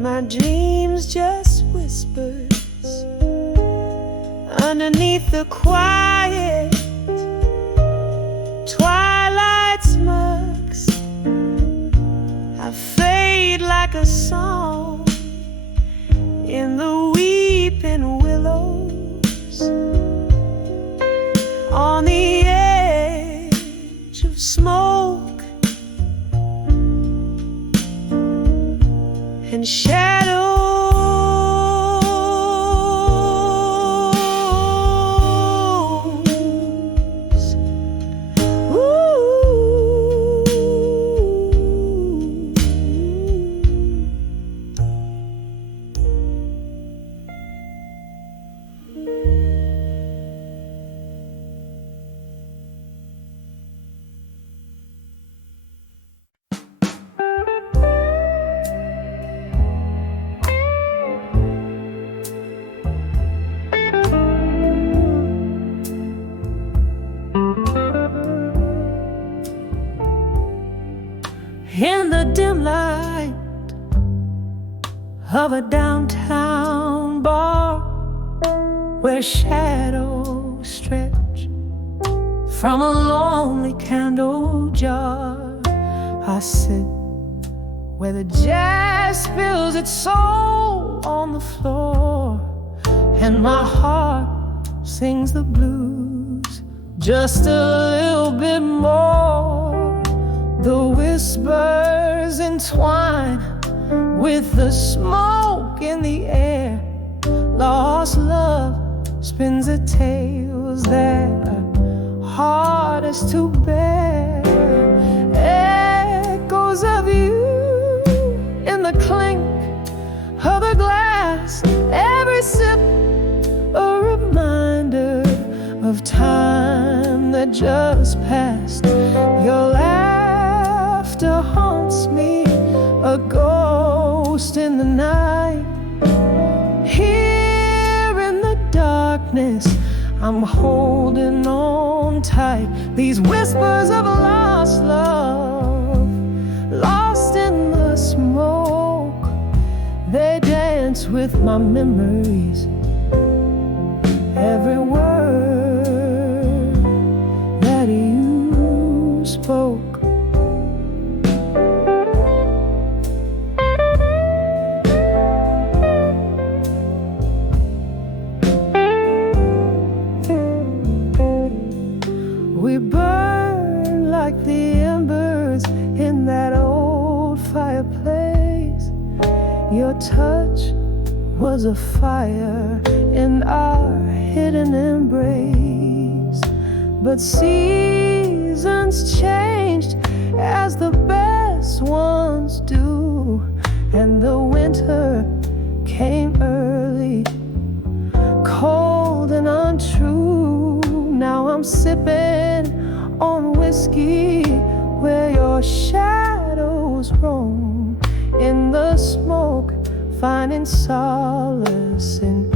my dreams just whispers underneath the quiet twilight smirks. I fade like a song in the weeping willows on the edge of smoke and shadows. In the dim light of a downtown bar where shadows stretch from a lonely candle jar, I sit where the jazz spills its soul on the floor, and my heart sings the blues just a little bit more. The whispers entwine with the smoke in the air. Lost love spins the tales that are hardest to bear. Echoes of you in the clink of a glass, every sip a reminder of time that just passed. Your laughter haunts me, a ghost in the night. Here in the darkness, I'm holding on tight. These whispers of lost love, lost in the smoke, they dance with my memories. Every word that you spoke. We burn like the embers in that old fireplace. Your touch was a fire in our hidden embrace. But seasons changed as the best ones do, and the winter came early, cold and untrue. Now I'm sipping on whiskey where your shadows roam in the smoke, finding solace in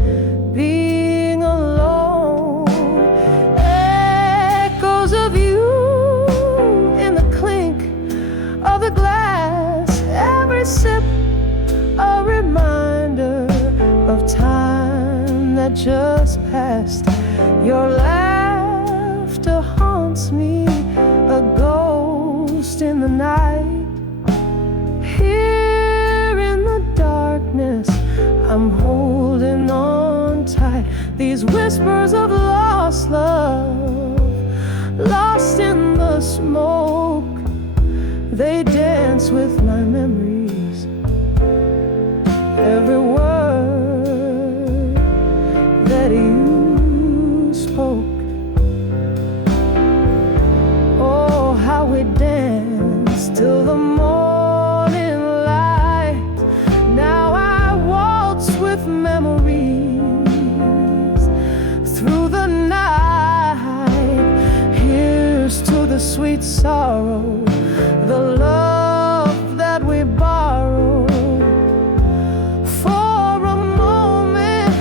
being alone. Echoes of you in the clink of the glass, every sip a reminder of time that just passed. Your laughter haunts me, a ghost in the night. Here in the darkness, I'm holding on tight. These whispers of lost love, lost in the smoke, they dance with my memories. Every word that you spoke. Oh, how we danced till the morning light. Now I waltz with memories through the night. Here's to the sweet sorrow, the love that we borrowed for a moment,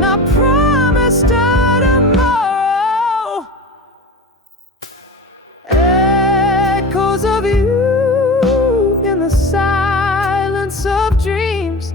not promised a tomorrow. Echoes of you in the silence of dreams,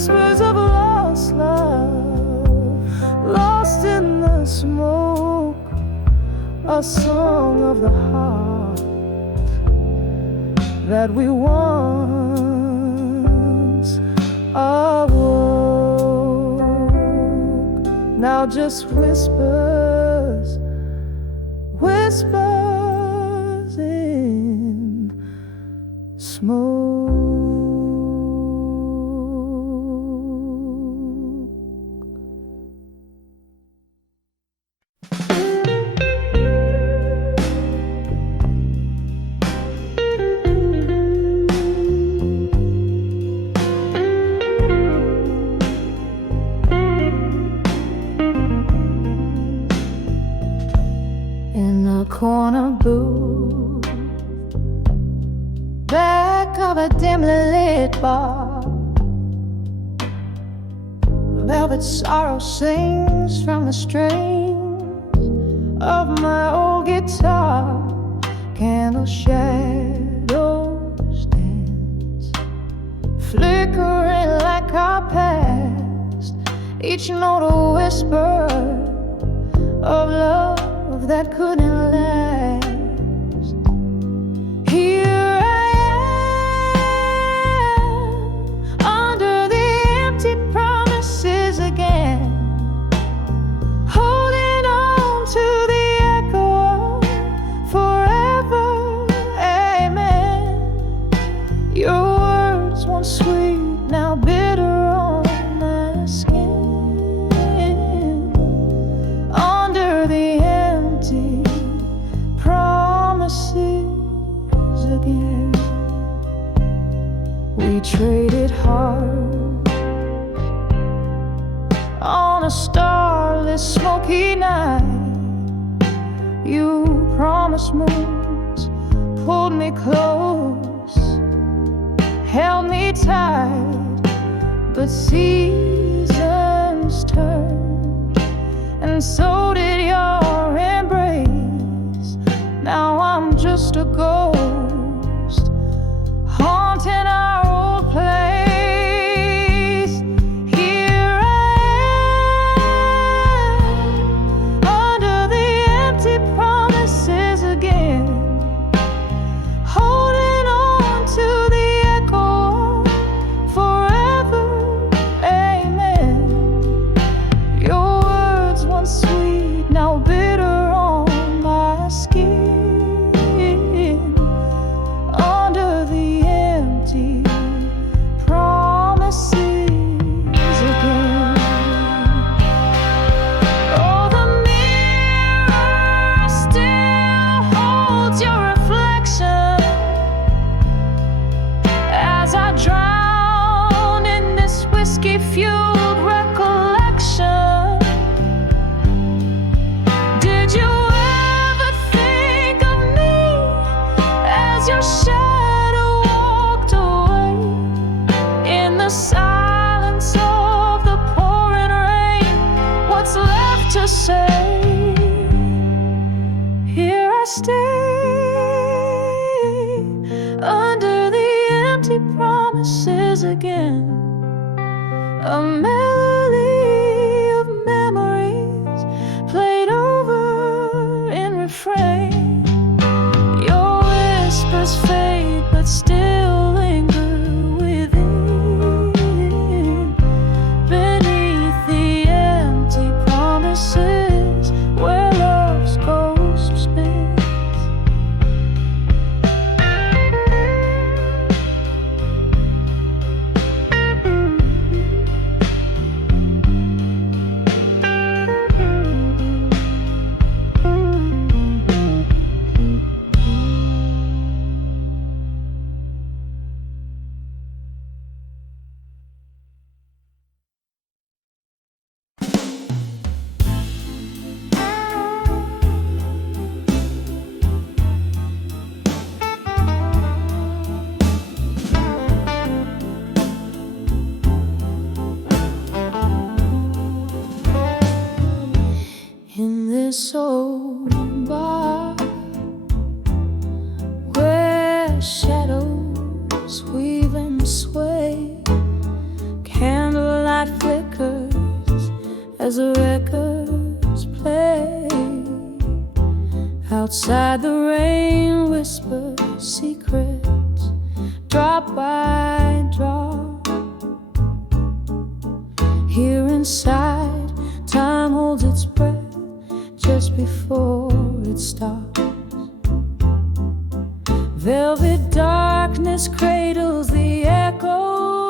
whispers of lost love, lost in the smoke, a song of the heart that we once awoke. Now just whispers, whispers in smoke. In a corner booth, back of a dimly lit bar, velvet sorrow sings from the strings of my old guitar. Candle shadows dance, flickering like our past, each note a whisper of love that couldn't last. Here I am, under the empty promises again, holding on to the echo of forever, amen. Your words once sweet, now bitter on my skin. Under the promises again, we traded hearts on a starless, smoky night. You promised moons, pulled me close, held me tight, but seasons turned, and so did your embrace. Now I'm just a ghost, haunting our old place. Here I am, under the empty promises again, holding on to the echo of forever, amen. Your words once sweet, now bitter on my skin. Under the empty promises again. Oh, the mirror still holds your reflection as I drown in this whiskey-fueled recollection. Did you ever think of me as your shadow walked away in the silence of the pouring rain? What's left to say? Here I stay, under the empty promises again, a melody of memories played over in refrain. Your whispers fade, but still linger within, beneath the empty promises where love's ghost spins. this old bar where shadows weave and sway, candlelight as the records play. Outside the rain whisper secrets, drop by drop. Here inside, time holds its breath just before it stops. Velvet darkness cradles the echo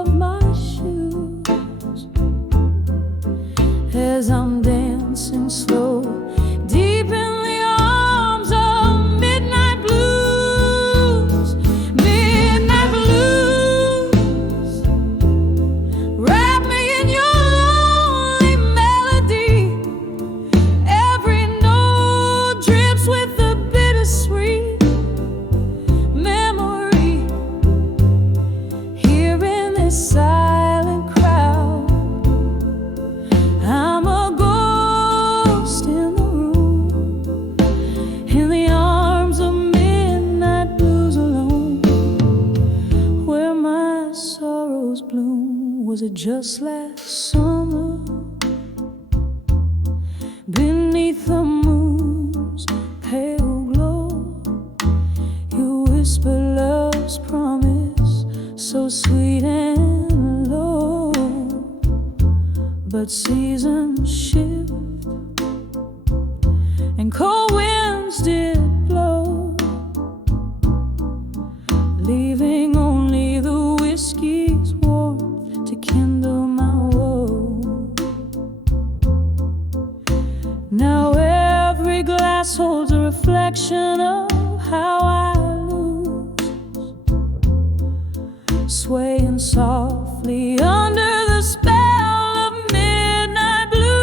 of my shoes as I'm dancing slow deep in the arms of midnight blues. Midnight blues, wrap me in your lonely melody. Every note drips with the bittersweet memory. Here in this silent crowd, I'm a ghost in the room, in the arms of midnight blues alone. Where my sorrows bloom, was it just last summer? Beneath the moon's pale glow, you whisper love's promise, so sweet and low. But seasons shift and cold winds did blow, leaving only the whiskey's warmth to kindle my woe. Now every glass holds a reflection of how I lose, swaying softly under the spell of midnight blues.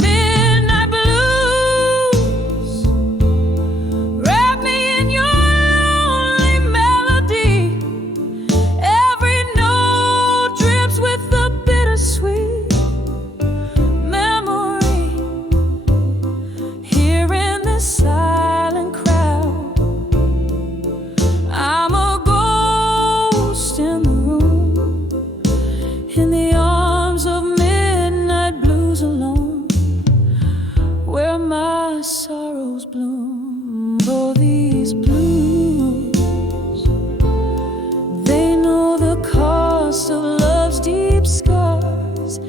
Midnight blues, wrap me in your lonely melody. Every note drips with the bittersweet memory. Here in this silent crowd, I'm a ghost in the room, in the arms of midnight blues alone. Where my sorrows bloom, oh these blues, they know the cost of love's deep scars.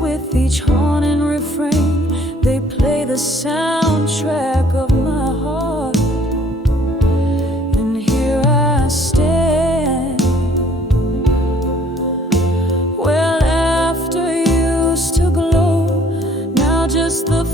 With each haunting refrain, they play the soundtrack of my heart. And here I stand, well, after used to glow, now just the